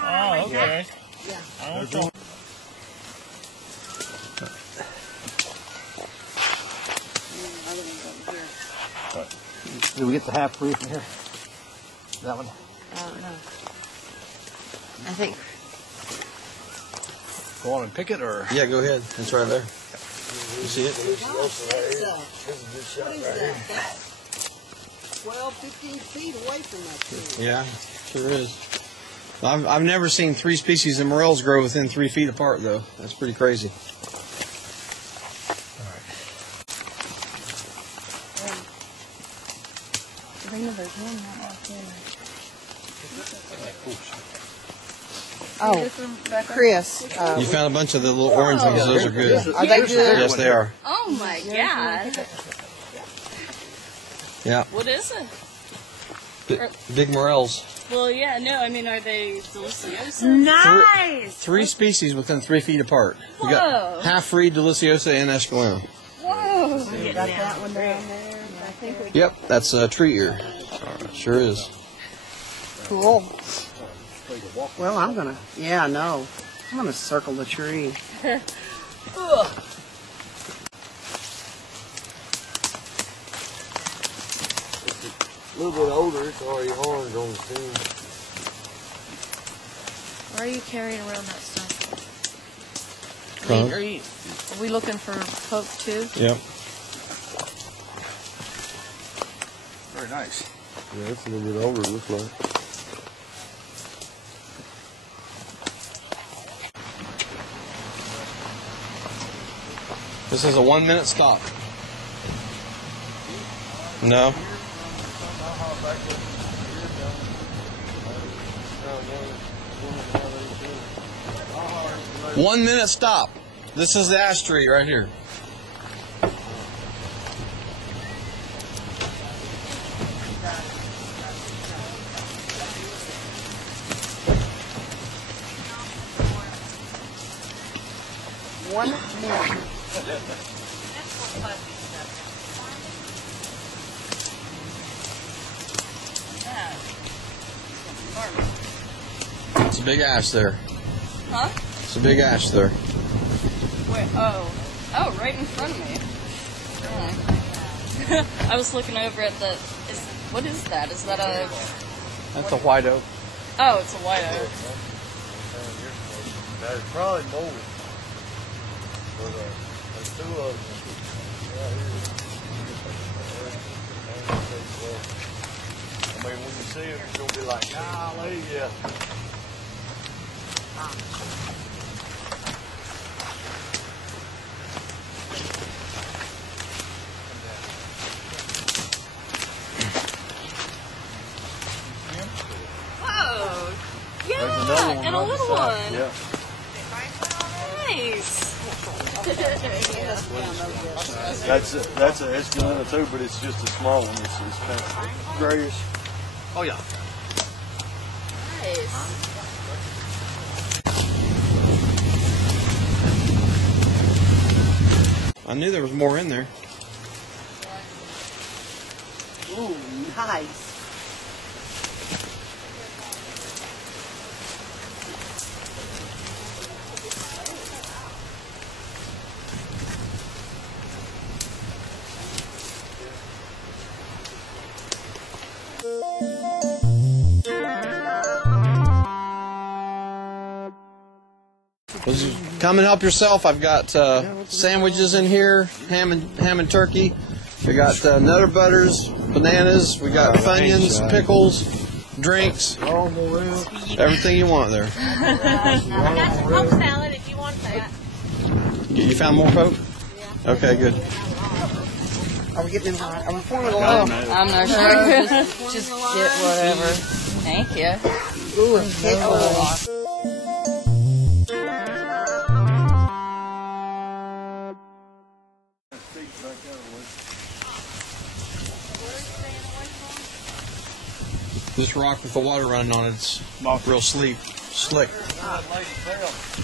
Oh, okay. Did we get the half-breed from here? That one? I don't know. I think. Go on and pick it, or? Yeah, go ahead. It's right there. You see it? This is a good shot right here. 12, 15 feet away from that tree. Yeah, sure is. I've never seen 3 species of morels grow within 3 feet apart, though. That's pretty crazy. Oh, Chris. You found a bunch of the little orange ones. Those are good. Are they good? Yes, they are. Oh my god. Yeah. What is it? Big morels. Well, yeah, no, I mean, are they Deliciosa? Nice! 3 species within 3 feet apart. We Whoa. got half-breed, Deliciosa, and Escalena. Whoa. You got that one down there. I think we Yep, that's a tree ear. Sure is. Cool. Well, I'm gonna circle the tree. A little bit older, it's already orange on the stem. Why are you carrying around that stuff? Huh? Are we looking for poke too? Yep. Very nice. Yeah, it's a little bit older, it looks like. This is a 1-minute stop. No. One minute stop. This is the ash tree right here. one? It's a big ash there. Huh? It's a big ash there. Wait, oh, right in front of me. Oh. I was looking over at the. What is that? Is that a? That's a white oak. Oh, it's a white oak. There's probably more. But there's two of them right here. I mean, when you see them, you're gonna be like, golly, yeah. Whoa! There's another one Yeah, and a right little beside. one. Yeah. Nice. That's an Escalenta too, but it's just a small one. It's kind of grayish. Oh yeah. Nice. I knew there was more in there. Ooh, nice. Come and help yourself. I've got sandwiches in here, ham and turkey. We got Nutter Butters, bananas. We got Funyuns, pickles, drinks, everything you want there. I got some Coke salad if you want that. You found more Coke? Yeah. Okay, good. Are we getting hot? Are we pouring it Oh, along? I'm not sure. Just get whatever. Thank you. Ooh, it's pickles. This rock with the water running on it's real slick.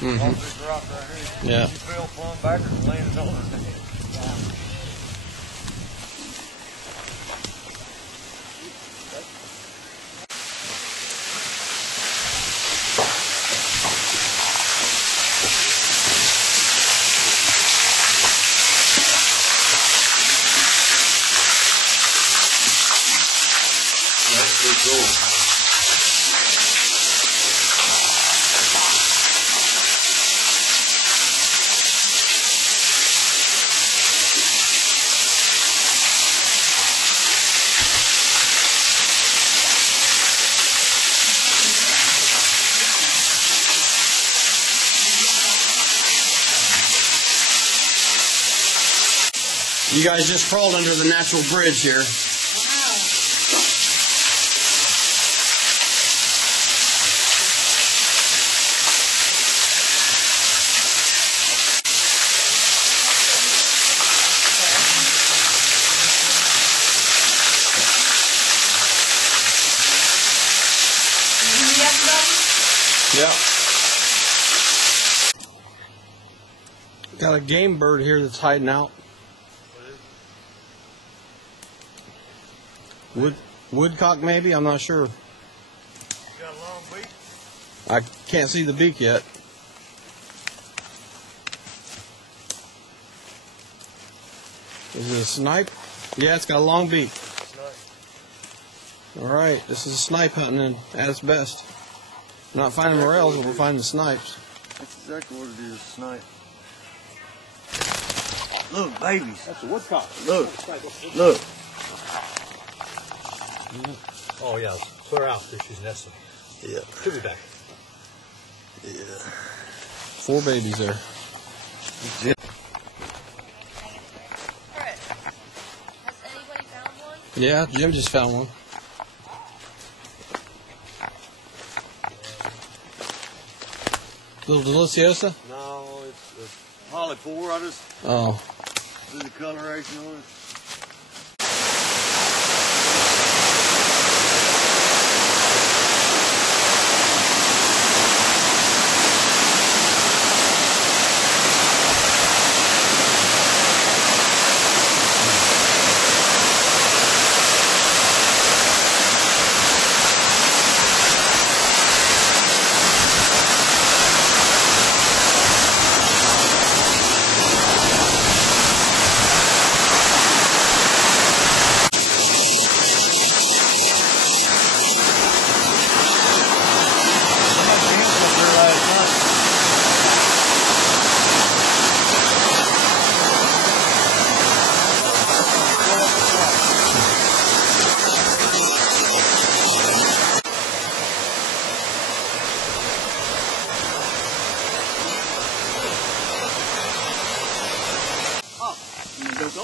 Mm-hmm. Yeah. She fell plumb backwards and landed on her. That's pretty cool. You guys just crawled under the natural bridge here. Yeah. Got a game bird here that's hiding out. Woodcock maybe? I'm not sure. Got a long beak? I can't see the beak yet. Is it a snipe? Yeah, it's got a long beak. Snipe. Alright, this is a snipe hunting at its best. We're not finding morels, but we're finding snipes. That's exactly what it is, snipe. Look, babies. That's a woodcock. Look. Look. Oh yeah, it's clear out because she's nesting. Yeah. She'll be back. Yeah. 4 babies there. Yeah, Jim just found one. Little Deliciosa? No, it's polypore. I just do the coloration on it.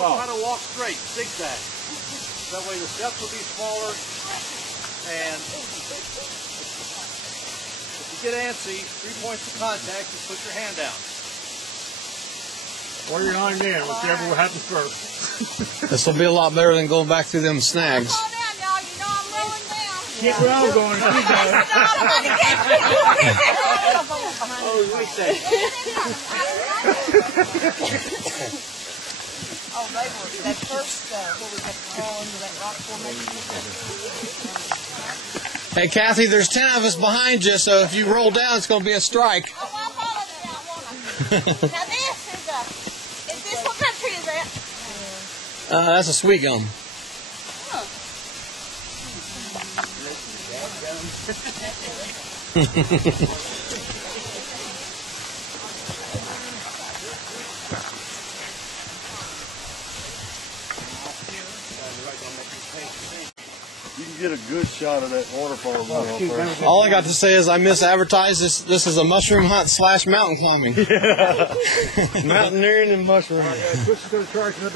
Don't try to walk straight, zigzag. That way the steps will be smaller, and if you get antsy, 3 points of contact, just put your hand down. Or you're on in, whichever will happen first. This will be a lot better than going back through them snags. Keep where I'm going. Keep going. Oh, they were, that first, what was that called, that rock formation? Hey, Kathy, there's 10 of us behind you, so if you roll down, it's going to be a strike. Now this is this what country is that? That's a sweet gum. You can get a good shot of that waterfall. All I got to say is I misadvertised this. This is a mushroom hunt / mountain climbing. Yeah. Mountaineering and mushrooming.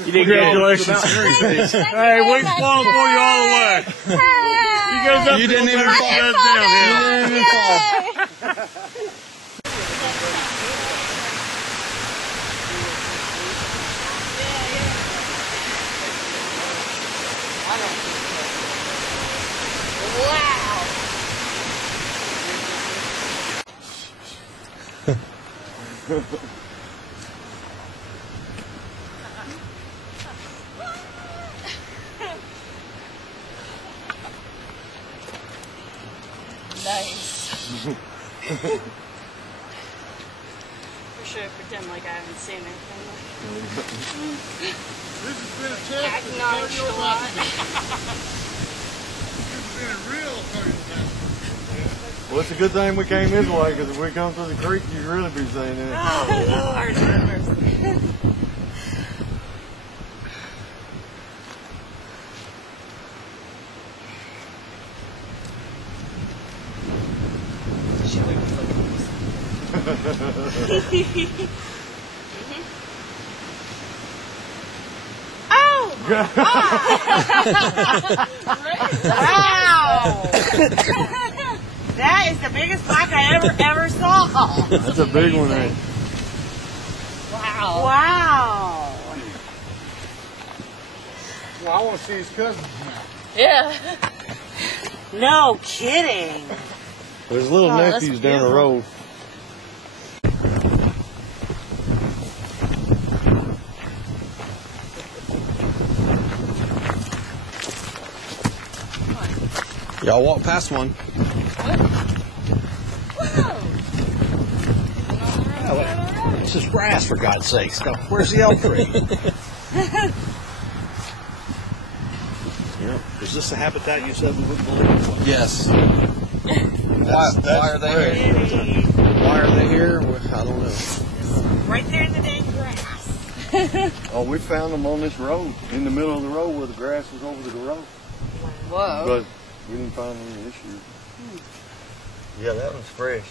Congratulations. Hey, Wing's falling for you all the way. You didn't even fall. You didn't even fall. Nice. For sure, pretend like I haven't seen anything. This has been a test. Acting nonchalant. This has been a real cardiovascular. Well, it's a good thing we came this way, because if we come through the creek, you'd really be saying that. Oh, Lord. Oh! Wow! That is the biggest black I ever saw. That's a big one, eh? Wow. Wow. Well, I want to see his cousins now. Yeah. No kidding. There's little nephews down the road. Y'all walk past one. Oh, this is grass, for God's sakes. Now, where's the elk tree? Is this the habitat you said we wouldn't believe? Yes. Why are they here? Why are they here? I don't know. Right there in the dang grass. Oh, we found them on this road, in the middle of the road where the grass was over the road. Whoa. But we didn't find any issues. Yeah, that one's fresh.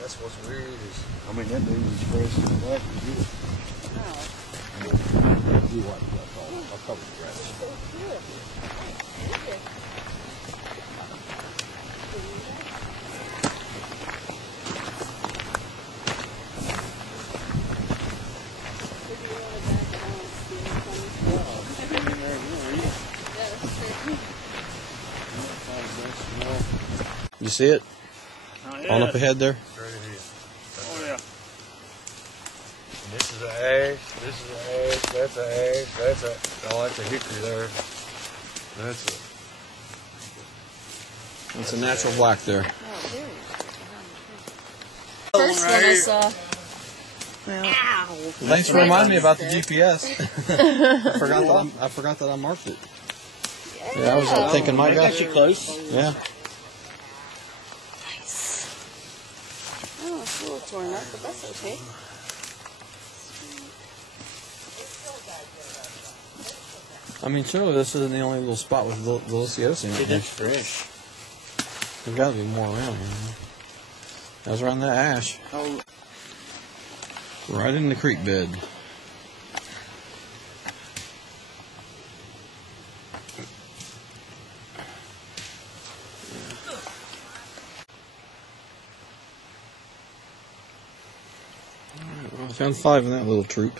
That's what's weird is, I mean, that dude was fresh and black was good. I'll cover the grass. You see it? On up ahead there? Straight ahead. Oh, yeah. And this is an ash, this is an ash, that's an ash, that's a, oh, that's a hickory there. That's It's a natural black there. First one I saw. Ow. Thanks for reminding me about the GPS. I forgot that I marked it. Yeah, I was thinking, my gosh. Got you close. Yeah. Nice. Oh, it's a little torn up, but that's okay. I mean, surely this isn't the only little spot with deliciosa in it. It is fresh. There's got to be more around here. That was around that ash. Oh. Right in the creek bed. Well, I found 5 in that little troop.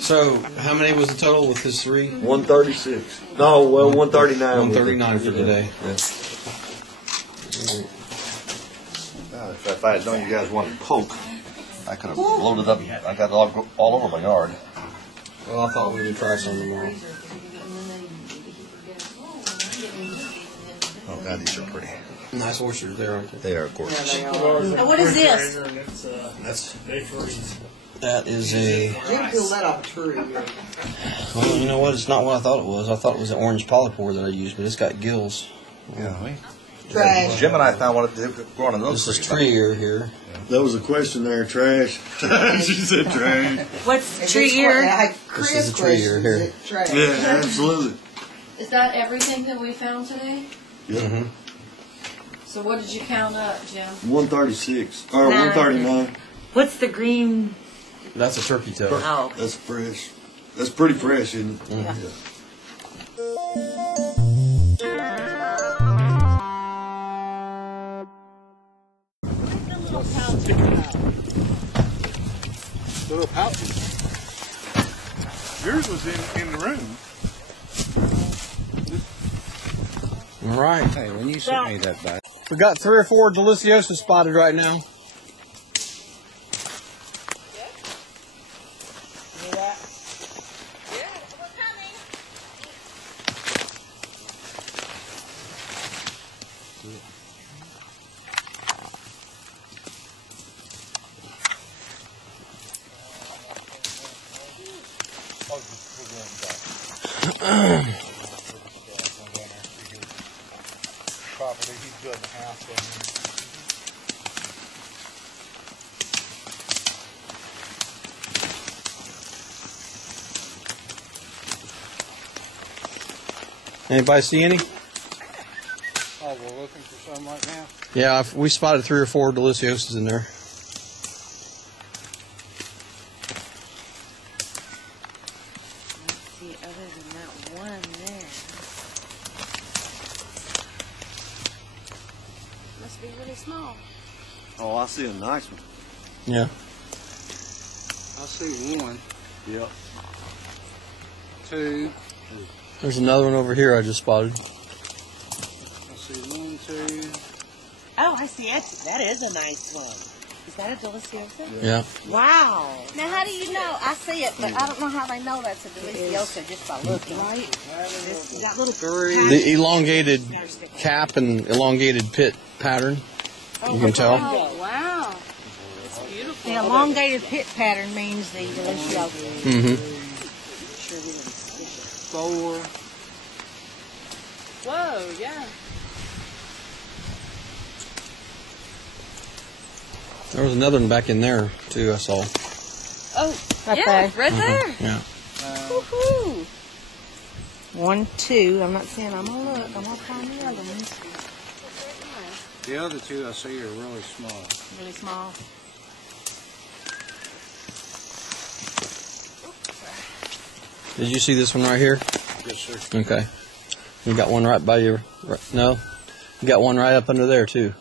So, how many was the total with his 3? 136. No, well, 139. 139 for today. If I had known you guys wanted poke, I could have loaded up. I got it all over my yard. Well, I thought we would try some tomorrow. Oh, God, these are pretty. Nice oysters there, aren't they? They are gorgeous. Now, what is this? That is a... Jim peeled that off a tree. Well, you know what? It's not what I thought it was. I thought it was an orange polypore that I used, but it's got gills. Yeah, Trash. Jim and I found one growing in those. This is tree ear here. That was a question there, trash. She said trash. What's tree ear? This is a tree ear here. Trash. Yeah, absolutely. Is that everything that we found today? Yeah. Mm-hmm. So what did you count up, Jim? 136 or 139. What's the green? That's a turkey tail. Oh. That's fresh. That's pretty fresh, isn't it? Yeah. Little pouch. Yours was in the room. All right. Hey, when you sent me that back. We got 3 or 4 deliciosas spotted right now. Property, he's building a house down there. Anybody see any? Oh, we're looking for some right now. Yeah, we spotted 3 or 4 deliciosas in there. Other than that one there. Must be really small. Oh, I see a nice one. Yeah. I see 1. Yep. 2. There's another one over here I just spotted. I see 1, 2. Oh, I see it. That is a nice one. Is that a deliciosa? Yeah. Wow. Now, how do you know? I see it, but I don't know how they know that's a deliciosa just by looking. Right? That little The elongated cap and elongated pit pattern. You can tell. Oh, wow. It's beautiful. The elongated pit pattern means the deliciosa. Mm-hmm. 4. Whoa, yeah. There was another one back in there, too, I saw. Oh, Right yeah, there. right there. Yeah. Woohoo. 1, 2. I'm not saying I'm gonna look. I'm gonna find the other ones. The other 2 I see are really small. Really small. Did you see this one right here? Yes, sir. Okay. You got one right by your... No? You got one right up under there, too.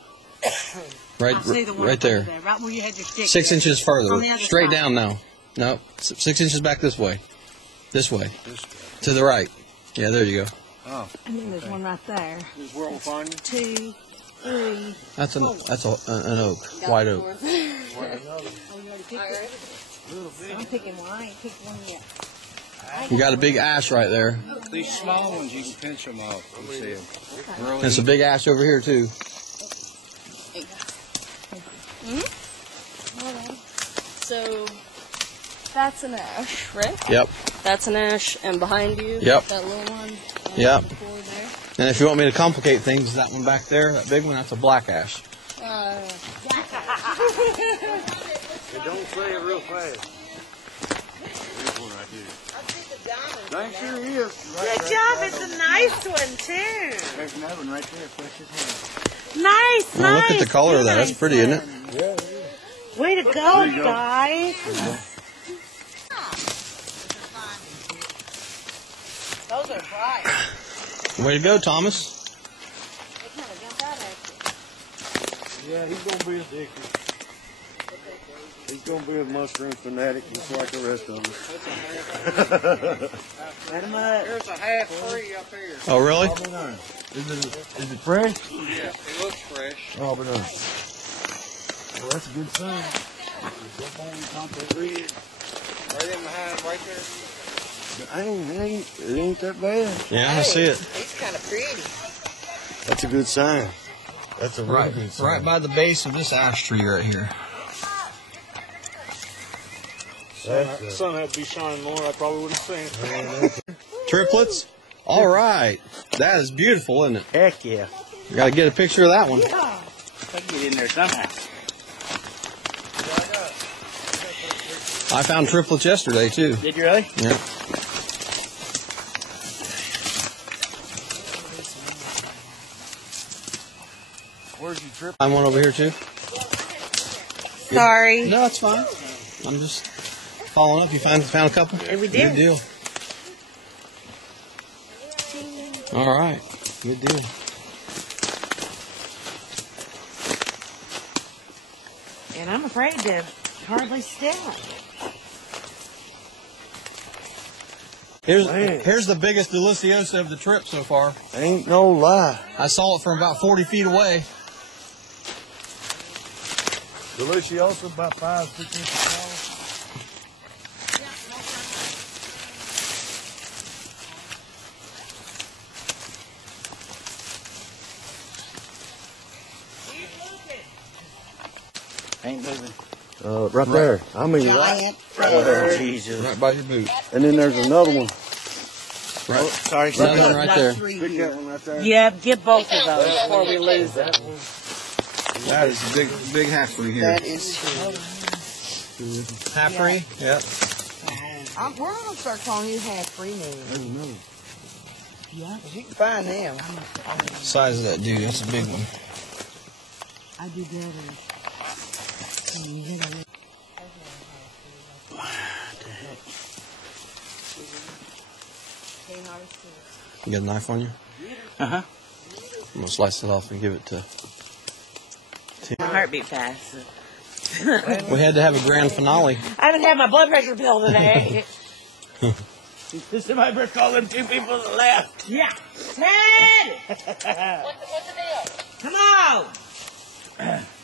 Right, I see the one right up there. under there. Right where you had your stick. 6 inches On further. the other Straight side. down now. No, 6 inches back this way. This way. This way. To the right. Yeah, there you go. Oh. And then there's one right there. This is where we'll find you. 2, 3. That's an oak, white oak. Oh, you already picked it? I'm picking one. I ain't picked one yet. You got a big ash right there. These small ones, you can pinch them off. You see them. Really There's a big ash over here too. So that's an ash, right? Yep. That's an ash, and behind you, Yep. that little one. Yep. Forward there. And if you want me to complicate things, that one back there, that big one, that's a black ash. Hey, don't say it real fast. Here's one right here. That sure is. Good job. It's a nice one, too. There's another one right there. Precious hand. Nice, Well, nice. look at the color of that. That's pretty, isn't it? Yeah. Way to go, guys. Those are bright. Way to go, Thomas. Yeah, he's gonna be addicted. He's gonna be a mushroom fanatic just like the rest of us. Let him up. There's a half free up here. Oh, really? Is it fresh? Yeah, it looks fresh. Oh, but well, that's a good sign. Right in behind, right there. It ain't that bad. Yeah, I see it. He's kind of pretty. That's a good sign. That's a really good sign. Right by the base of this ash tree right here. The sun had to be shining more. I probably would have seen it. Triplets? All right. That is beautiful, isn't it? Heck yeah. You got to get a picture of that one. I can get in there somehow. I found triplets yesterday, too. Did you really? Yeah. Where's your trip? I'm one over here, too. Sorry. No, it's fine. I'm just following up. You found a couple? Yeah, we did. Good deal. All right. Good deal. And I'm afraid to hardly step. Here's the biggest deliciosa of the trip so far. Ain't no lie. I saw it from about 40 feet away. Deliciosa about 5-6 inches tall. Ain't moving. Right there. I mean, Giant. right there. Jesus. Right by your boot. And then there's another one. Right. Sorry, Another one right there. Pick that one right there. Yeah, get both of those before we lose them. That is a big half-free here. That is Half-free? Yep. we're going to start calling you half-free now. There's another. Yeah, 'cause you can find them. Size of that dude, that's a big one. I do better. You got a knife on you? Uh-huh. I'm going to slice it off and give it to Tim. My heartbeat fast. We had to have a grand finale. I haven't had my blood pressure pill today. Somebody better call them two people that left. Yeah. Ted! What's the deal? Come on!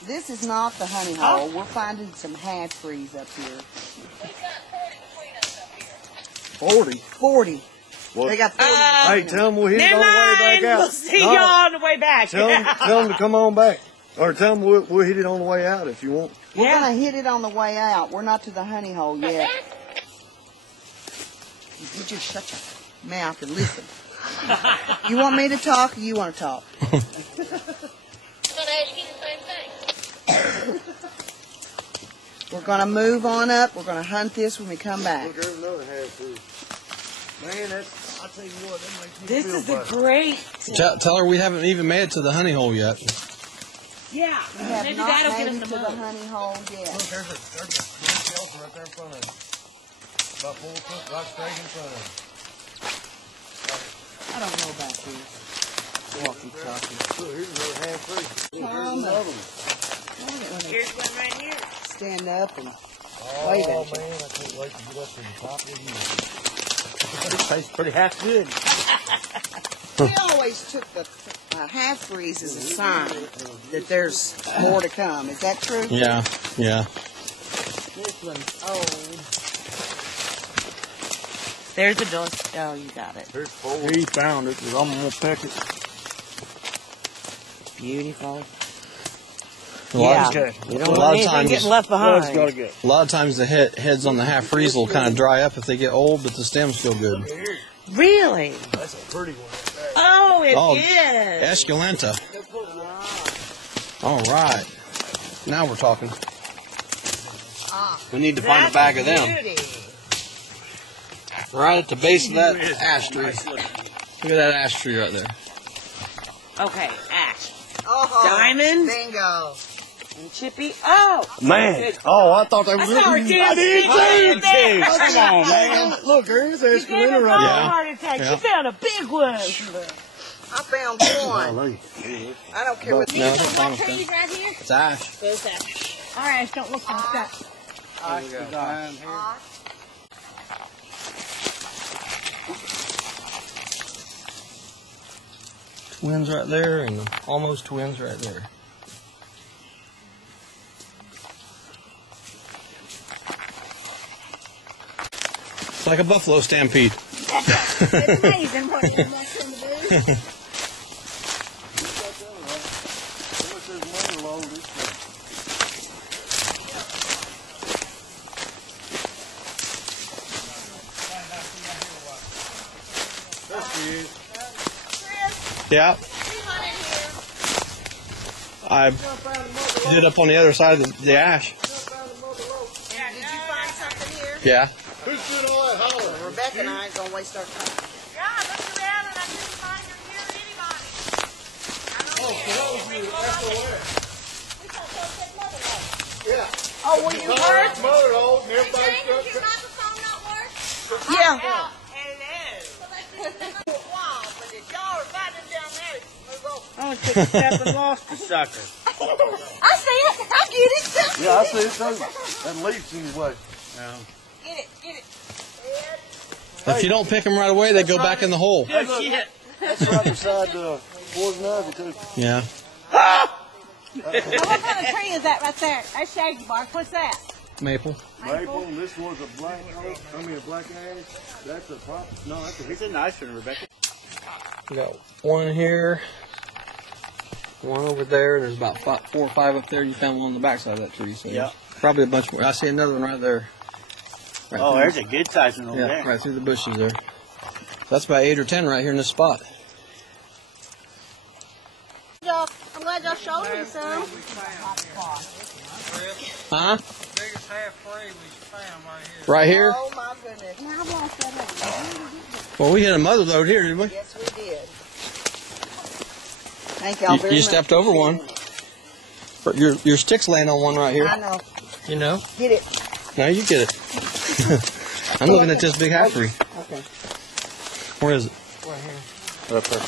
This is not the honey hole. We're finding some half-frees up here. We've got 40 between us up here. 40. 40. What? They got 40. Hey, tell them we'll hit it Never on the way back mind. out. We'll see y'all on the way back. Tell them to come on back. Or tell them we'll hit it on the way out if you want. We're going to hit it on the way out. We're not to the honey hole yet. You just shut your mouth and listen. You want me to talk or you want to talk? I'm going to ask you the same thing. We're going to move on up. We're going to hunt this when we come back. Look, there's another half-free. Man, that's, I'll tell you what, that makes me This feel is better. a great. Tell her we haven't even made it to the honey hole yet. Yeah. We have Maybe not that'll get made us it the to the most. honey hole yet. Look, there's a shelter right there in front of him. About 4 foot, right straight in front of him. I don't know about this. Walkie-talkie. Look, here's another half-free. Look, Tom, there's another one. Here's one right here. Stand up and Oh, wave at you. man, I can't wait to get up to the top of you. This tastes pretty half good. We always took the half-freeze as a sign that there's more to come. Is that true? Yeah, yeah. This one's old. There's a door. Oh, you got it. There's 4. He found it, because I'm going to peck it. Beautiful. A lot Yeah. of- You a don't lot want of anything times, getting left behind. Well, it's got to go. a lot of times the heads on the half freeze will kind of dry up if they get old, but the stems still good. Really? That's a pretty one right there. Oh, it Oh, is. Esculenta. All right. Now we're talking. We need to find a bag of them. Right at the base of that ash tree. Look at that ash tree right there. Okay, ash. Oh, Diamond? Bingo. And Chippy, oh! Man, oh, I thought they were That's our looking. I did too! Come on, man. Look, there's You Escalina gave us all a right heart attack. You found a big one. I found one. I don't care what. No, What trees right here? it's ash. There's that. All right, don't look like that. Twins right there and almost twins right there. It's like a buffalo stampede. It's amazing what you're mushroom do. Yeah. I did up on the other side of the ash. Did you find something here? Yeah. Who's doing all that hollering? Rebecca and I ain't gonna waste our time. Yeah, I looked around and I couldn't find or hear anybody. Oh, so that was your SOS. Yeah. Oh, well, you heard? Mother old and everybody Your stuck. microphone not work? Yeah. Hello. Wow, but the y'all are fighting down there. I only took a step and lost the sucker. I see it. I get it. Yeah, I see it too. That leaf's in his way. Get it. If you don't pick them right away, they go back in the hole. Hey, look, that's right beside Poison Ivy too. Yeah. Now, what kind of tree is that right there? That's shaggy bark. What's that? Maple. Maple, and this one's a black oak. I mean a black ash. That's a pop. No, that's a. It's a nice one, Rebecca. We got one here, one over there. There's about 4 or 5 up there. You found one on the backside of that tree. So Yeah. probably a bunch more. I see another one right there. Right Oh, through there's a good sized one over yeah, there. right through the bushes there. That's about 8 or 10 right here in this spot. I'm glad y'all showed me some. Huh? Biggest half fray we found right here. Right here? Oh my goodness. Now, I lost that up. Well, we hit a mother load here, didn't we? Yes, we did. Thank y'all very You much. stepped over one. Your stick's laying on one right here. I know. You know? Get it. Now you get it. I'm looking at this big half free. Okay. Where is it? Right here. Up there.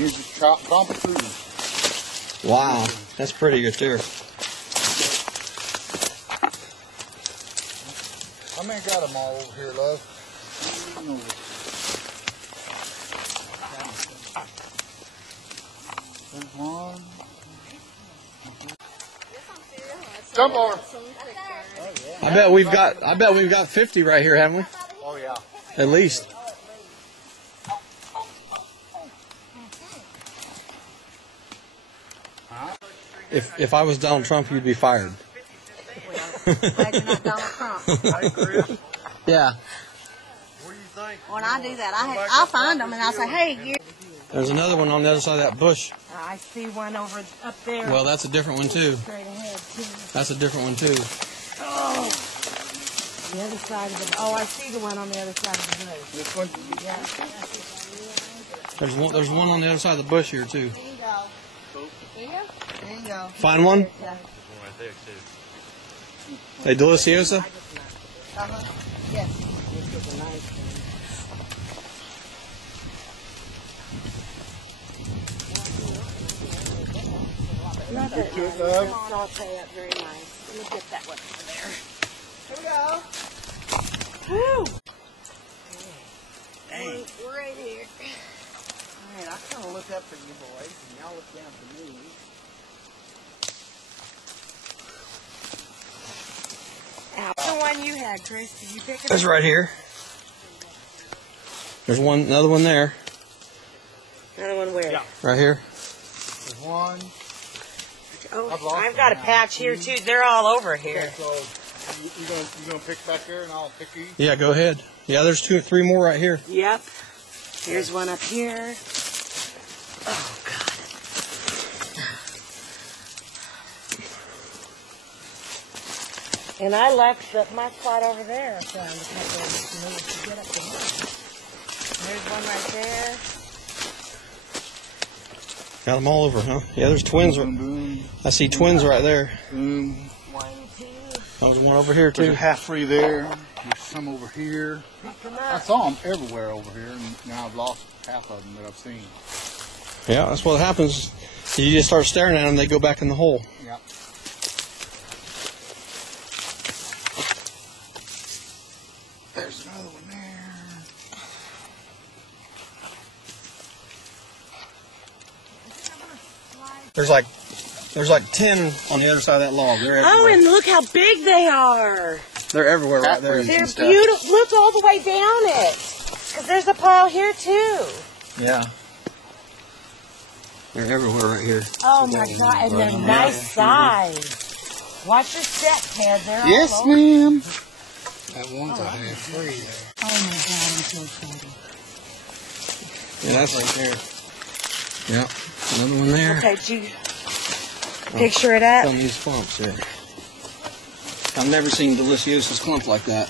Use the chop food. Wow, that's pretty good there. I mean, got them all over here, love. There's one. Jump on. I bet we've got 50 right here, haven't we? Oh yeah. At least. If I was Donald Trump, you'd be fired. Glad you're not Donald Trump. Hey, Chris. Yeah. What do you think? When I do that, I'll find them and I'll say, hey, you. There's another one on the other side of that bush. I see one over up there. Well, that's a different one too. Straight ahead, too. That's a different one too. Oh. The other side of the. Oh, I see the one on the other side of the bush. This one? Yeah. There's one on the other side of the bush here too. There you go. There you go. Find one? Yeah. Right there too. Hey, Deliciosa? Uh-huh. Yes. This was a nice one. Not that Good, nice. love. Saute up very nice. Let me get that one over there. Here we go. Woo! Dang. We're right here. All right, I kind of look up for you boys, and y'all look down for me. The one you had, Chris, did you pick it That's up? right here. There's another one there. Another one where? Yeah. Right here. There's one. Oh, I've got a patch here too. They're all over here. So you gonna pick back there, and I'll pick you. Yeah, go ahead. Yeah, there's 2 or 3 more right here. Yep. Here's one up here. Oh, God. And I left my spot over there. I found a couple of minutes to get up to mine. There's one right there. Got them all over, huh? Yeah, there's twins. I see twins right there. Boom. There's one over here too. There's a half free there. There's some over here. I saw them everywhere over here, and now I've lost half of them that I've seen. Yeah, that's what happens. You just start staring at them, they go back in the hole. Yeah. There's another one there. There's like 10 on the other side of that log. They're Oh, everywhere. and look how big they are. They're everywhere right there. They're beautiful. Look all the way down it. Because there's a pile here, too. Yeah. They're everywhere right here. Oh, my God. And they're nice size. Watch your step, Ted. They're Yes, all over. ma'am. That one's a half free there. Oh, my God. I'm so excited. Yeah, that's right there. Yeah. Another one there. Okay, did you picture it up? On these clumps there. I've never seen Deliciosa's clump like that.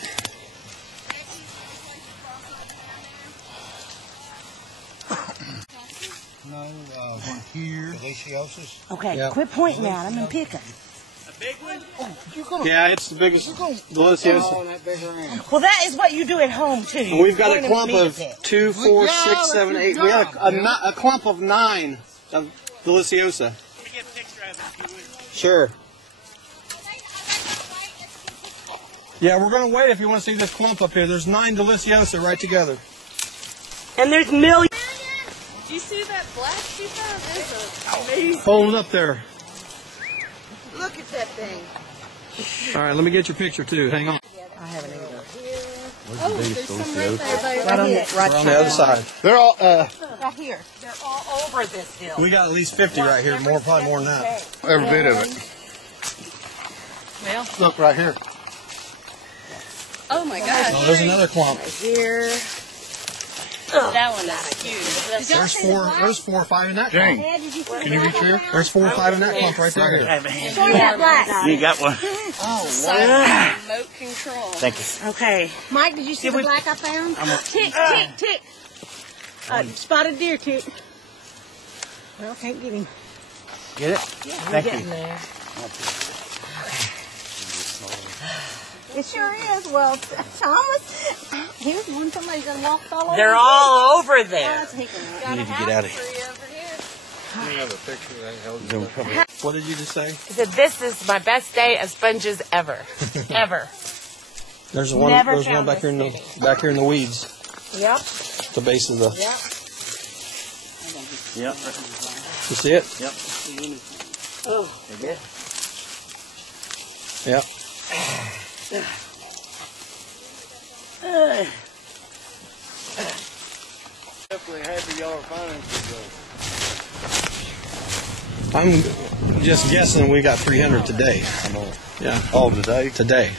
No, one here. Deliciosas. Okay, Yeah. quit pointing at them and pick them. Yeah, it's the biggest Deliciosa. Well, that is what you do at home, too. And we've got Point a 'em clump and of beat it. 2, 4, 6, 7, 8. We have a clump of 9 of Deliciosa. Sure. Yeah, we're going to wait if you want to see this clump up here. There's 9 Deliciosa right together. And there's millions. Did you see that black she found? It's amazing. Hold it up there. Look at that thing. All right, let me get your picture too. Hang on. I haven't either. Oh, there's some right there. Right on the We're on the other side. They're all, Right here. They're all over this hill. We got at least 50 right here. Probably more than that. every bit of it. Well, Look right here. oh my gosh. Oh, there's another clump. Here. That one is huge. There's 4 or 5 in that Jane, clump. can you reach here? There's 4 or 5 in that clump right there. Show me that black. You got one. Remote control. Thank you. Okay. Mike, did you see the black I found? Tick, tick, tick. Spotted deer, tick. Well, can't get him. Get it? We're getting there. It sure is. Well, Thomas, here's one somebody's gonna walk all over. They're all over there. You need to get out of here. Let me have a picture of that. What did you just say? I said, this is my best day as sponges ever. Ever. There's one. Never There's one found back here in the weeds. Yep. The base of the. Yep. You see it? Yep. Oh. You good? Yep. Definitely happy y'all are finding I'm just guessing we got 300 today. Yeah. Oh, today? Today.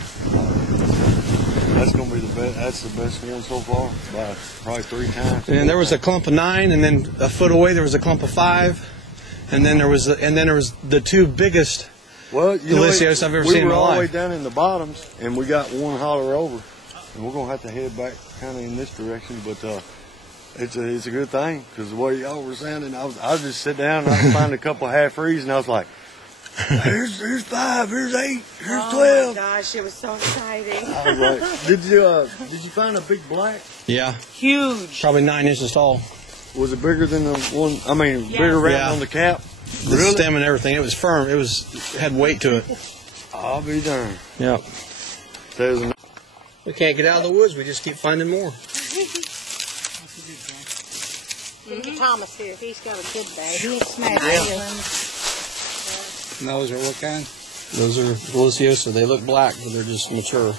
That's gonna be the best. That's the best one so far by probably 3 times. And there was a clump of 9, and then a foot away there was a clump of 5, and then there was the 2 biggest. Well, you know, Delicios I've ever we seen in were my all the way life. down in the bottoms, and we got one holler over, and we're gonna have to head back kind of in this direction. But it's a good thing because the way y'all were sounding, I was just sit down and I could find a couple of half frees, and I was like, "Here's 5, here's 8, here's 12." Oh my gosh, it was so exciting. I was like, "Did you find a big black? Yeah. Huge. Probably 9 inches tall. Was it bigger than the one? I mean, bigger round on the cap? The stem and everything. It was firm. It had weight to it. I'll be darned. Yeah. There's We can't get out of the woods. We just keep finding more. Look at Thomas here. He's got a good bag. He ain't smashed And those are what kind? Those are Deliciosa. They look black, but they're just mature.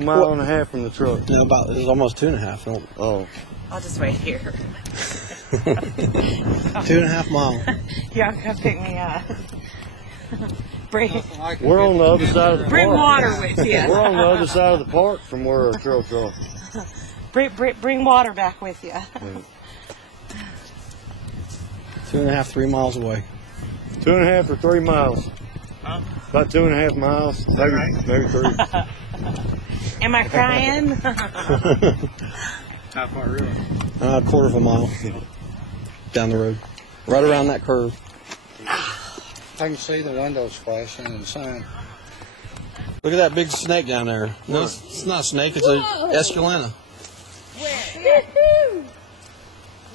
a mile and a half from the truck. No, it was almost 2.5. Oh. I'll just wait here. 2.5 miles. Y'all come pick me up. We're on the other side of the Bring park. water with you. We're on the other side of the park from where our trails are. Bring water back with you. 2.5, 3 miles away. 2.5 or 3 miles. About 2.5 miles, maybe 3. Am I crying? How far really? A quarter of a mile. down the road. Right around that curve. I can see the windows flashing and the sun. Look at that big snake down there. No, it's not a snake, it's a esculenta.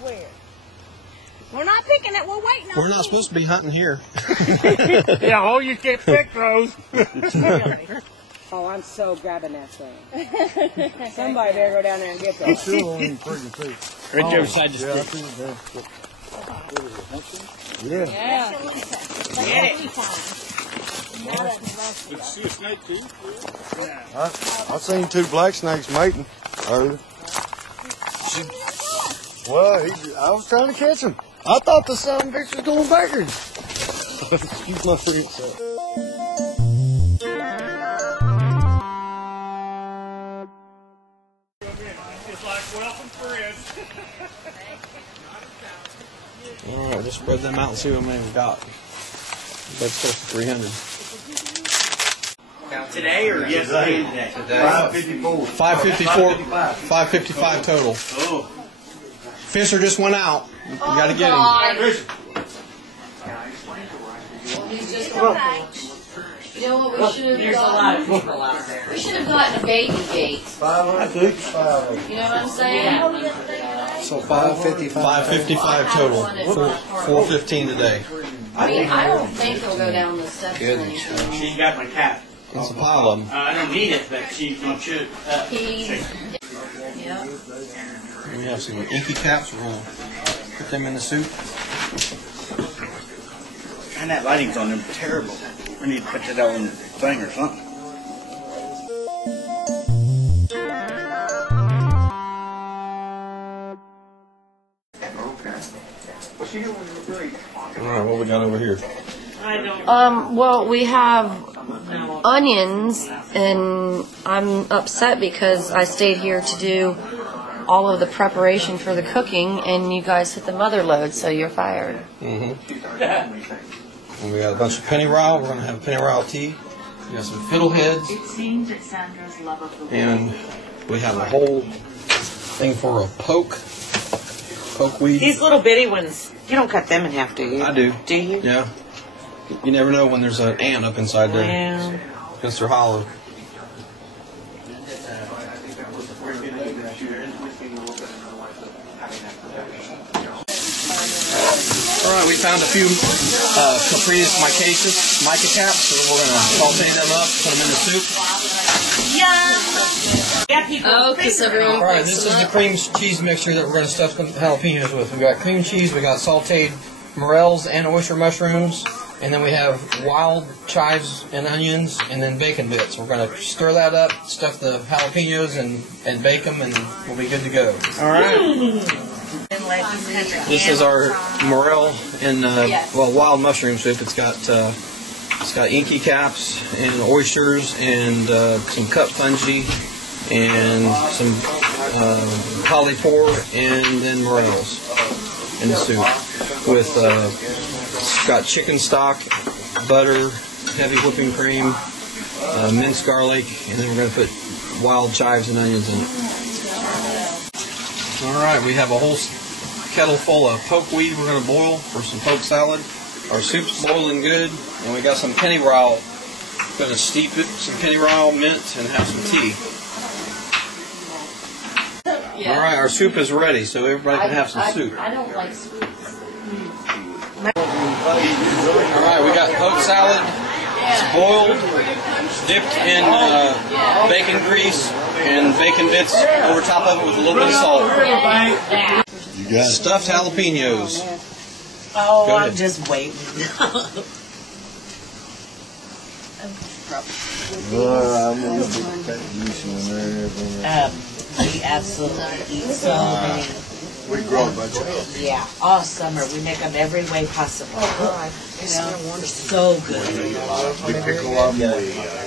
Where? We're not picking it, we're waiting on We're not supposed to be hunting here. Yeah, oh, you can't pick those. Oh, I'm so grabbing that thing. Somebody better go down there and get that. It's still on him pretty too. Right there beside the Yeah, I stick. think that. Yeah. Get it. Did you see a snake too? I seen 2 black snakes mating earlier. Well, I was trying to catch him. I thought the son of a bitch was going backwards. Excuse my French. It's like welcome friends. All right, just spread them out and see what many we got. That's close to 300. Now today or yesterday? Today. 554. 555 total. Oh. Fisher just went out. You got to get him. You know what we should have gotten? We should have gotten a baby gate. 555. You know what I'm saying? So 555 total. 415 today. I mean, I don't think they'll go down the steps anymore. She got my cat. It's a pile of them. I don't need it, but she should. Yeah. We have some inky caps. We're going to put them in the soup. And that lighting's on them terrible. We need to put that on the thing or something. All right, what we got over here? Well, we have onions, and I'm upset because I stayed here to do all of the preparation for the cooking, and you guys hit the mother load, so you're fired. And we got a bunch of pennyroyal. We're going to have pennyroyal tea. We got some fiddleheads. It seems that Sandra's love of the And we have a whole thing for a poke weed. These little bitty ones, you don't cut them in half, do you? I do. Do you? Yeah. You never know when there's an ant up inside there. Yeah. Because they're hollow. All right, we found a few Caprius mica caps, so we're going to saute them up, put them in the soup. Oh, because everyone All right, this is the cream cheese mixture that we're going to stuff the jalapenos with. We got cream cheese, we got sauteed morels and oyster mushrooms, and then we have wild chives and onions, and then bacon bits. We're going to stir that up, stuff the jalapenos, and bake them, and we'll be good to go. All right. This is our morel and wild mushroom soup. It's got inky caps and oysters and some cut fungi and some polypore and then morels in the soup. With it's got chicken stock, butter, heavy whipping cream, minced garlic, and then we're going to put wild chives and onions in it. All right, we have a whole kettle full of poke weed we're going to boil for some poke salad. Our soup's boiling good, and we got some pennyroyal. Going to steep it, some pennyroyal, mint, and have some tea. Yeah. All right, our soup is ready, so everybody can have some soup. I don't like sweets. All right, we got poke salad. It's boiled, dipped in bacon grease and bacon bits over top of it with a little bit of salt. You got it. Stuffed jalapenos. Oh, I'm just waiting. I'm going to put that juice in there. We absolutely eat so many. We grow a bunch of them. Yeah, all summer. We make them every way possible. You know, so good. We pickle them. We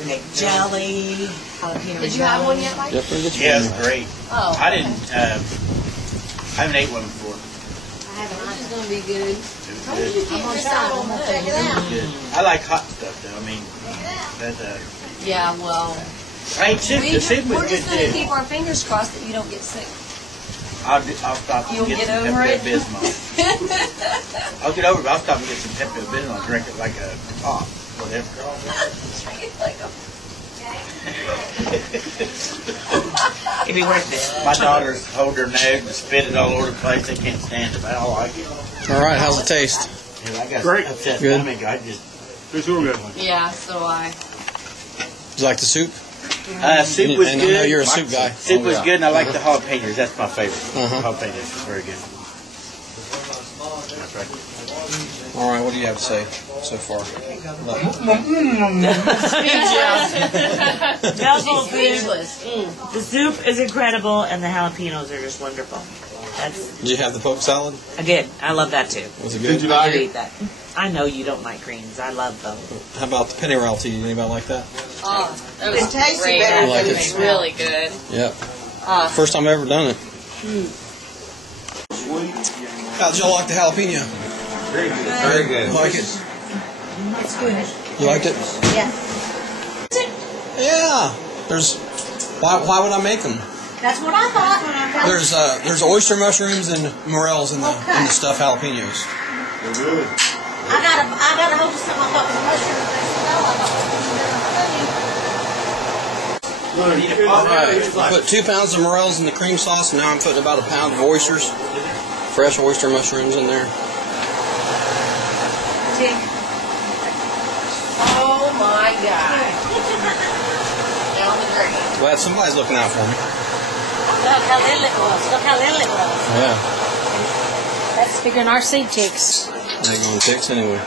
make jelly, jalapeno. Did you have one yet, Mike? Yeah, it's great. Oh. I haven't ate one before. This is going to be good. How did you keep this out on the thing? I like hot stuff though. I mean, Yeah, well, I ain't sick. The soup was we're good just going to too. keep our fingers crossed that you don't get sick. I'll stop and You'll get get some over it? Pepto-Bismol. I'll get over it, but I'll stop and get some Pepto-Bismol and drink it like a pop, whatever. It'd be worth it. My daughters hold their nose and spit it all over the place. They can't stand it, but I like it. All right, how's it taste? Yeah, I got Great. upset Good. stomach. I just It's real good. Yeah, so I. Did you like the soup? soup was And good. I know you're a soup guy. Soup was Yeah. good, and I like the jalapenos. That's my favorite. Jalapenos is very good. That's right. All right, what do you have to say so far? Double food. The soup is incredible, and the jalapenos are just wonderful. Did you have the poke salad? I did. I love that too. Was it good? Did you I like could it? eat that. I know you don't like greens. I love them. How about the penny royalty? Anybody like that? Oh, that was It tasted great. better than It it was smelled. really good. Yep. First time I've ever done it. How'd y'all like the jalapeno? Very good. Very good. Like it? It's good. You liked it? Yeah. Yeah. There's. Why would I make them? That's what I thought. There's oyster mushrooms and morels in the stuffed jalapenos. They're good. I got a hold of something I thought was mushrooms. Alright, I put 2 pounds of morels in the cream sauce, and now I'm putting about a pound of oysters, fresh oyster mushrooms in there. Oh my God. Down the drain. Glad somebody's looking out for me. Look how little it was. Look how little it was. Yeah. That's bigger than our seed chicks. They're going to fix anyway.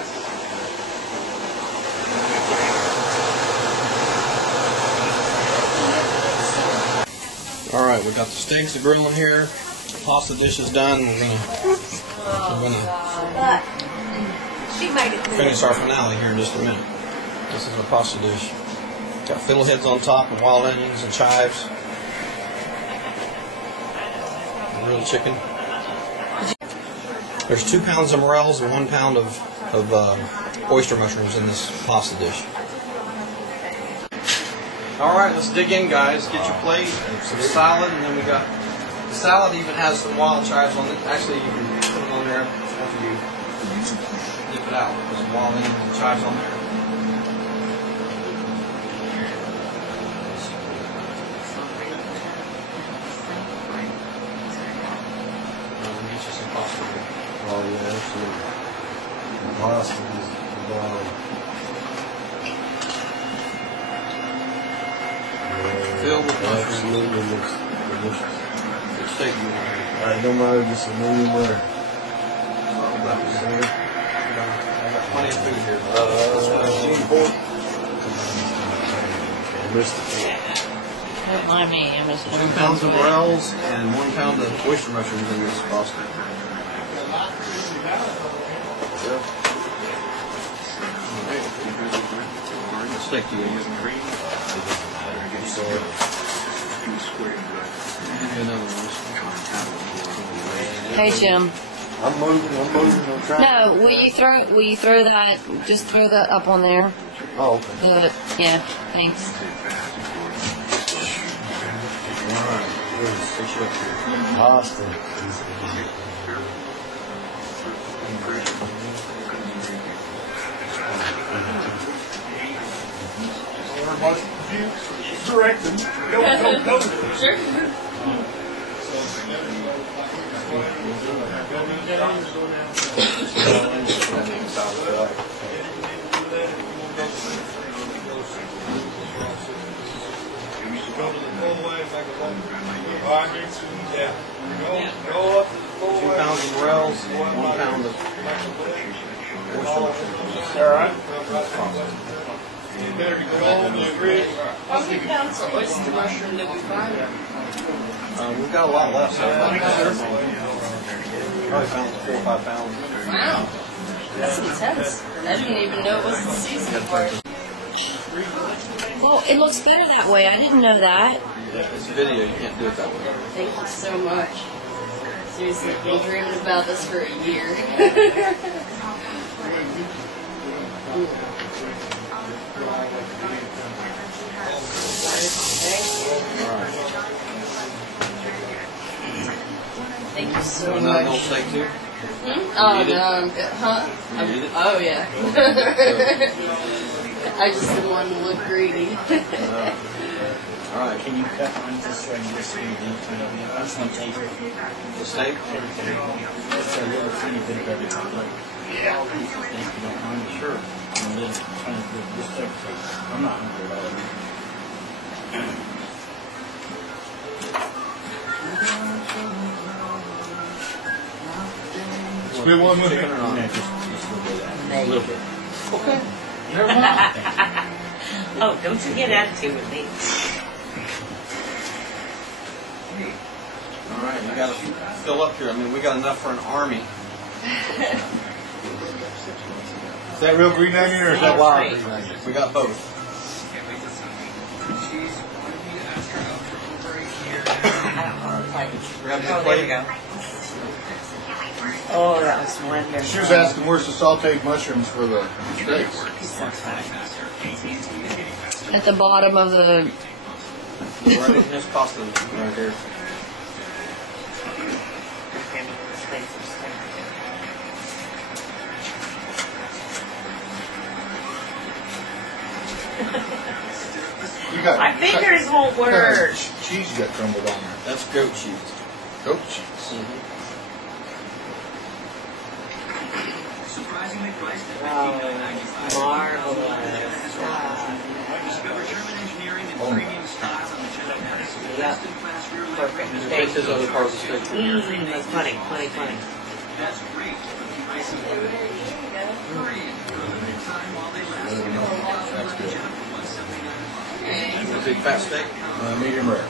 Alright, we got the steaks grilling here. Pasta dish is done. We're gonna She made it finish our finale here in just a minute. This is the pasta dish. Got fiddleheads on top and wild onions and chives. Grilled chicken. There's 2 pounds of morels and 1 pound of oyster mushrooms in this pasta dish. Alright, let's dig in, guys. Get your plate, some salad, and then we got the salad even has some wild chives on it. Actually, you can put them on there after you dip it out. Put some wild onions and chives on there. Oh, yeah, absolutely. The pasta is bomb. Filled with mushrooms. Absolutely looks delicious. Good steak you want here. No matter, just a million there. I got plenty of food here. I missed it. Don't mind me. I'm just 2 pounds of morels and 1 pound of oyster mushrooms in this pasta. Steak you want? Hey, Jim. I'm moving, I'm trying. No, will you throw that, just throw that up on there? Oh, okay. Yeah, thanks. Pasta. Direct them. Go. Sure. Go up to the 2 pounds of morels, 1 pound of oyster mushrooms. All right. How many pounds of oyster mushroom did we find? We've got a lot left, so probably found 4 or 5 pounds. Wow. That's intense. I didn't even know it was the season for it. Well, it looks better that way. I didn't know that. Yeah, it's video, you can't do it that way. Thank you so much. Seriously, I've been dreaming about this for a year. Thank you so No, much. no steak too? Oh, Eat it? no, huh? Eat it? Oh, yeah. I just didn't want to look greedy. All right. Can you cut on this one just so you need to know? I just want to taste it. The steak? Just a little tiny bit of everything. Yeah. If you don't mind. Sure. And then trying to do this steak. I'm not hungry at all. Split one with me. A little bit. Okay. Never mind. Oh, don't you get attitude with me. All right, you got to fill up here. I mean, we got enough for an army. Is that real green onion or is that wild green onion? We got both. Oh, there we go. Oh, that was wonderful. She was asking where's the sauteed mushrooms for the steaks. At the bottom of the... Right in this pasta right here. My fingers won't work. Cheese you got crumbled on there. That's goat cheese. Goat cheese. Yep. Perfect. Take this other part of the steak. That's funny. That's good. Big fat steak? Medium rare.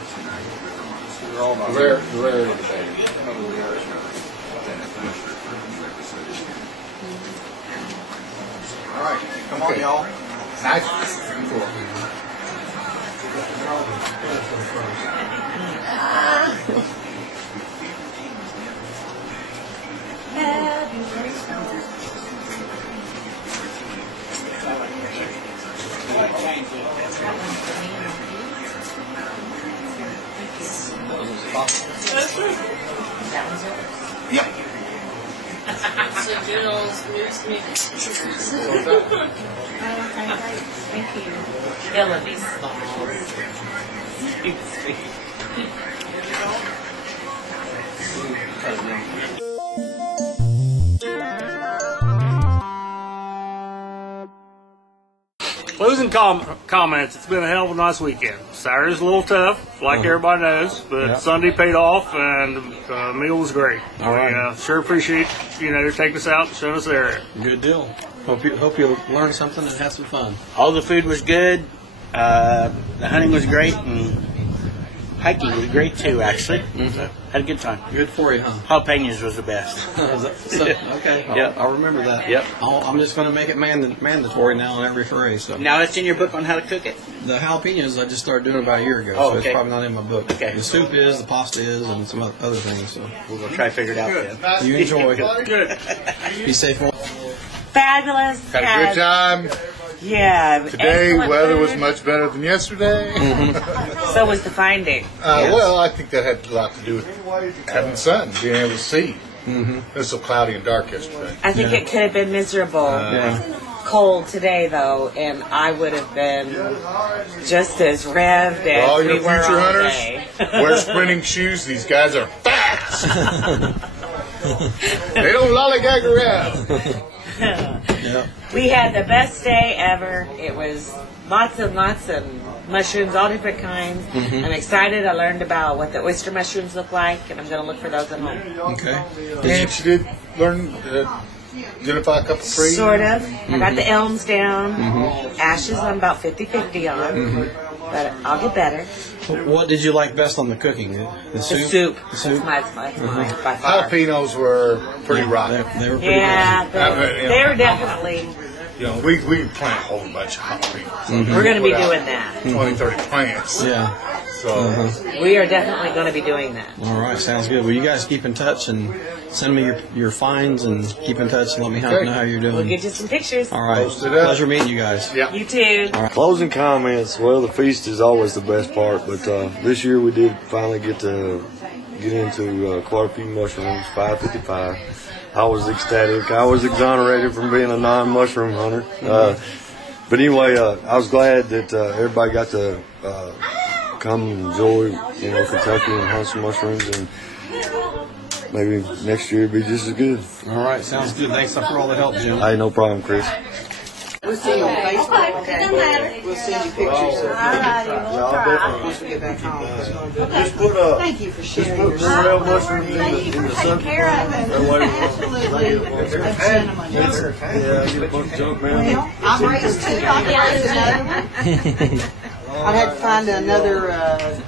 They're all about Rare of the baby. All right, come on, y'all. Nice. Cool. Yep. So Juno's news me. Thank you. Killing me, Smalls. Sweet. Closing comments. It's been a hell of a nice weekend. Saturday's a little tough, like everybody knows, but Sunday paid off, and the meal was great. All right. We sure appreciate you taking us out and showing us the area. Good deal. Hope you learned something and had some fun. All the food was good. The hunting was great, and hiking was great too. Actually, had a good time. Good for you, huh? Jalapenos was the best. Okay. Yep. I'll remember that. Yep. I'm just going to make it mandatory now on every foray. So Now it's in your book on how to cook it. the jalapenos I just started doing about a year ago, so it's probably not in my book. Okay. The soup is, the pasta is, and some other things. So we'll go try to figure it out then. You enjoy. Good. Be safe. Fabulous. Had a good time. Yeah. Today, weather was much better than yesterday. So was the finding. Well, I think that had a lot to do with having sun, being able to see. It was so cloudy and dark yesterday. I think it could have been miserable. Cold today, though, and I would have been just as revved For as all we your were future all hunters, day. wear sprinting shoes. These guys are fast. They don't lollygag around. We had the best day ever. It was lots and mushrooms, all different kinds. I'm excited. I learned about what the oyster mushrooms look like, and I'm going to look for those at home. Okay. And she did learn identify a couple trees. Sort of. I got the elms down. Ashes I'm about 50-50 on. But I'll get better. What did you like best on the cooking? The soup? The soup? That's my by far. Jalapenos were pretty rotten. They were pretty Yeah, they were definitely. We can plant a whole bunch of jalapenos. We're going to be doing that. 20, 30 plants. Yeah. So We are definitely going to be doing that. All right, sounds good. Well, you guys keep in touch and send me your finds and keep in touch and let me know how you're doing. We'll get you some pictures. All right. Pleasure meeting you guys. Yeah. You too. All right. Closing comments. Well, the feast is always the best part, but this year we did finally get get into quite a few mushrooms, 555. I was ecstatic. I was exonerated from being a non-mushroom hunter. But anyway, I was glad that everybody got to come and enjoy, Kentucky and hunt some mushrooms, and maybe next year it'll be just as good. All right, sounds good. Thanks for all the help, Jim. Hey, no problem, Chris. We'll see you on Facebook. Okay. We'll send you pictures of once we get back home. Just put Thank you for sharing Morel your mushrooms in the sun. Absolutely a gentleman. Yeah, get a bunch of junk, man. Well, I'm raised too. I can raise another one. I'd have to find another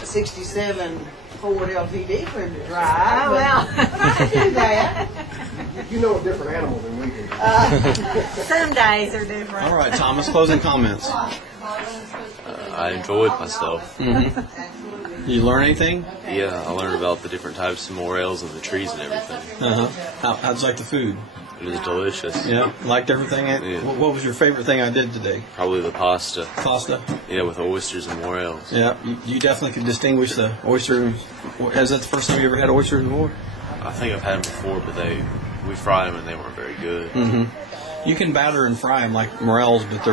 67 Ford LTD for him to drive. Oh, well. But I can do that. You know a different animal than we do. Some days are different. All right, Thomas, closing comments. I enjoyed myself. Mm-hmm. You learn anything? Yeah, I learned about the different types of morels and the trees and everything. How'd you like the food? It was delicious. Yeah, liked everything? Yeah. What was your favorite thing I did today? Probably the pasta. Pasta? Yeah, with oysters and morels. Yeah, you definitely can distinguish the oyster. Is that the first time you ever had oysters before? I think I've had them before, but we fried them and they weren't very good. Mm-hmm. You can batter and fry them like morels, but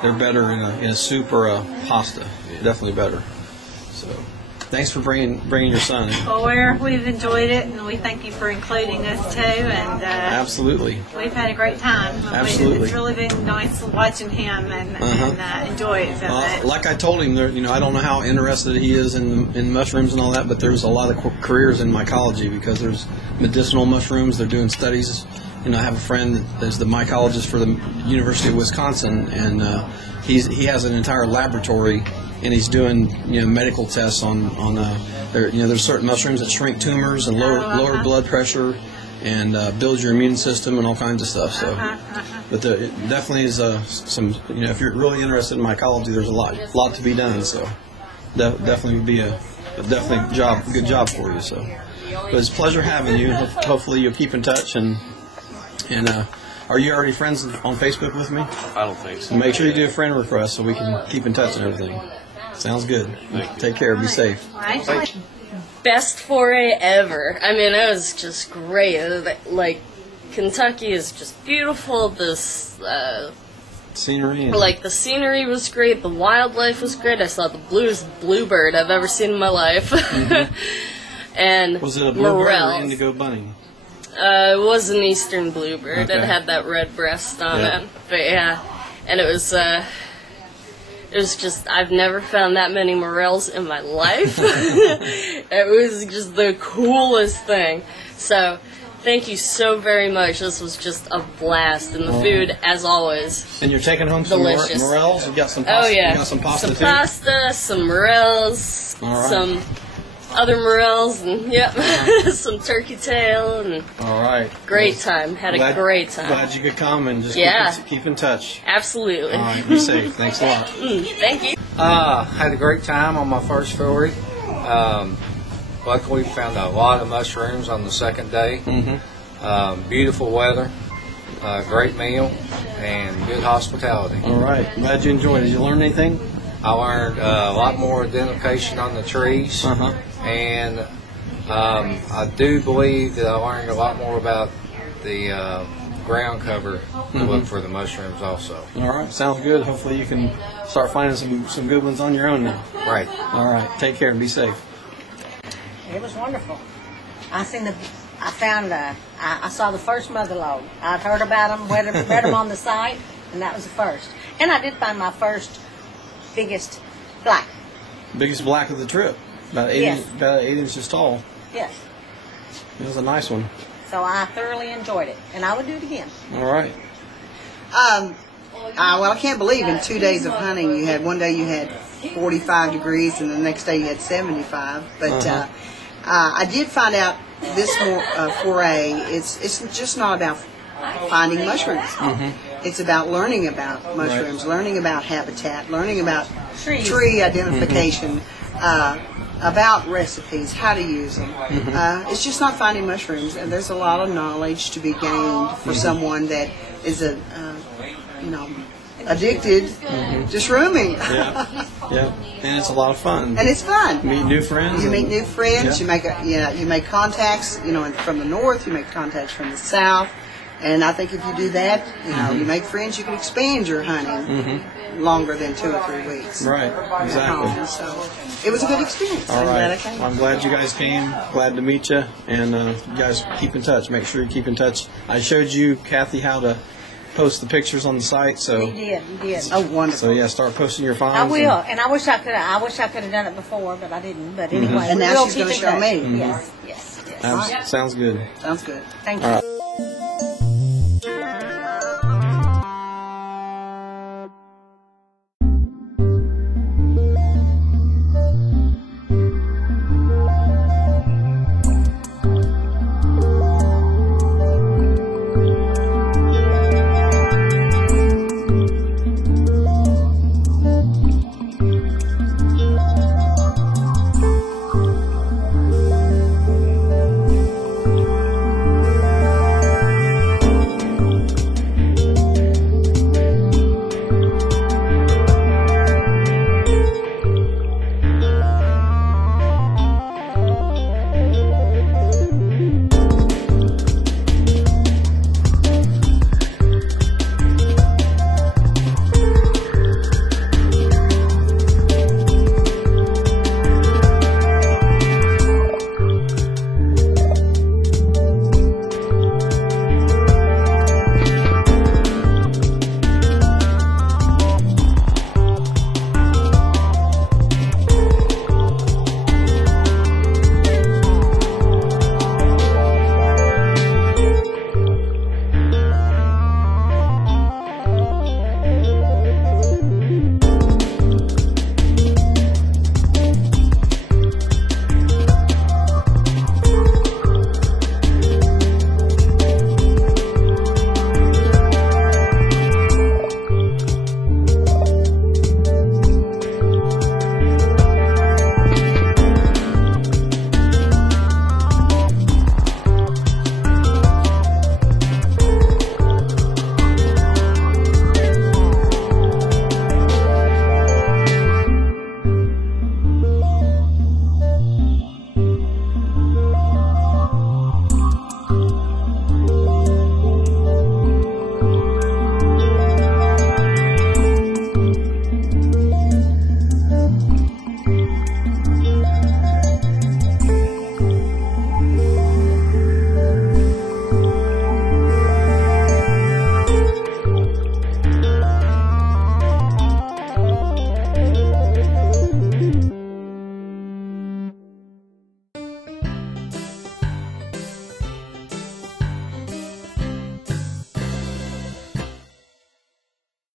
they're better in a soup or a pasta. Yeah. Definitely better. So, thanks for bringing your son. Well, we've enjoyed it, and we thank you for including us too. And absolutely, we've had a great time. Absolutely, it's really been nice watching him and enjoy it so much. Like I told him, I don't know how interested he is in mushrooms and all that, but there's a lot of careers in mycology because there's medicinal mushrooms. They're doing studies. I have a friend that's the mycologist for the University of Wisconsin, and he has an entire laboratory. And he's doing, medical tests on there's certain mushrooms that shrink tumors and lower blood pressure and build your immune system and all kinds of stuff. So, but it definitely is some, if you're really interested in mycology, there's a lot to be done. So, definitely would be a good job for you. So, but it's a pleasure having you. Hopefully you'll keep in touch and are you already friends on Facebook with me? I don't think so. Make sure you do a friend request so we can keep in touch and everything. Sounds good. Take care. Be safe. Best foray ever. I mean, it was just great. Like, Kentucky is just beautiful. This scenery. The scenery was great. The wildlife was great. I saw the bluest bluebird I've ever seen in my life. Mm-hmm. And was it a bluebird or indigo bunny? It was an eastern bluebird. Okay. It had that red breast on it. But yeah, and it was just, I've never found that many morels in my life. It was just the coolest thing. So, thank you so very much. This was just a blast. And the food, as always, and you're taking home some delicious. morels? You got some pasta? Oh, yeah. You got some pasta, some pasta, some morels, some other morels, and some turkey tail, and all right, great time. Had a great time. Glad you could come and just keep in touch. Absolutely. All right, be safe. Thanks a lot. Thank you. Had a great time on my first foray. Luckily, found a lot of mushrooms on the second day. Beautiful weather, great meal, and good hospitality. All right, glad you enjoyed it. Did you learn anything? I learned a lot more identification on the trees, and I do believe that I learned a lot more about the ground cover to look for the mushrooms also. All right, sounds good. Hopefully you can start finding some good ones on your own now. Right. All right, take care and be safe. It was wonderful. I saw the first motherlode. I'd heard about them, read them on the site, and that was the first. And I did find my first biggest black. Biggest black of the trip. About 8 inches tall. Yes. It was a nice one. So I thoroughly enjoyed it, and I would do it again. All right. Well, I can't believe in 2 days of hunting, one day you had 45 degrees, and the next day you had 75. But I did find out this foray. It's just not about finding mushrooms. It's about learning about mushrooms, learning about habitat, learning about tree identification, about recipes, how to use them. It's just not finding mushrooms, and there's a lot of knowledge to be gained for someone that is addicted to shrooming. Yeah. And it's a lot of fun. And it's fun. Meet new friends. You meet new friends. Yeah. You make contacts. You know, from the north. You make contacts from the south. And I think if you do that, you know, you make friends. You can expand your hunting longer than 2 or 3 weeks. Right. Exactly. So it was a good experience. All right. Well, I'm glad you guys came. Glad to meet you. And you guys keep in touch. Make sure you keep in touch. I showed you, Kathy, how to post the pictures on the site. So You did. Oh, wonderful. So yeah, start posting your finds. I will, and I wish I could have done it before, but I didn't. But anyway, And we now will she's keep going to in show touch. me. Yes, yes, yes. Sounds good. Sounds good. Thank All you. right.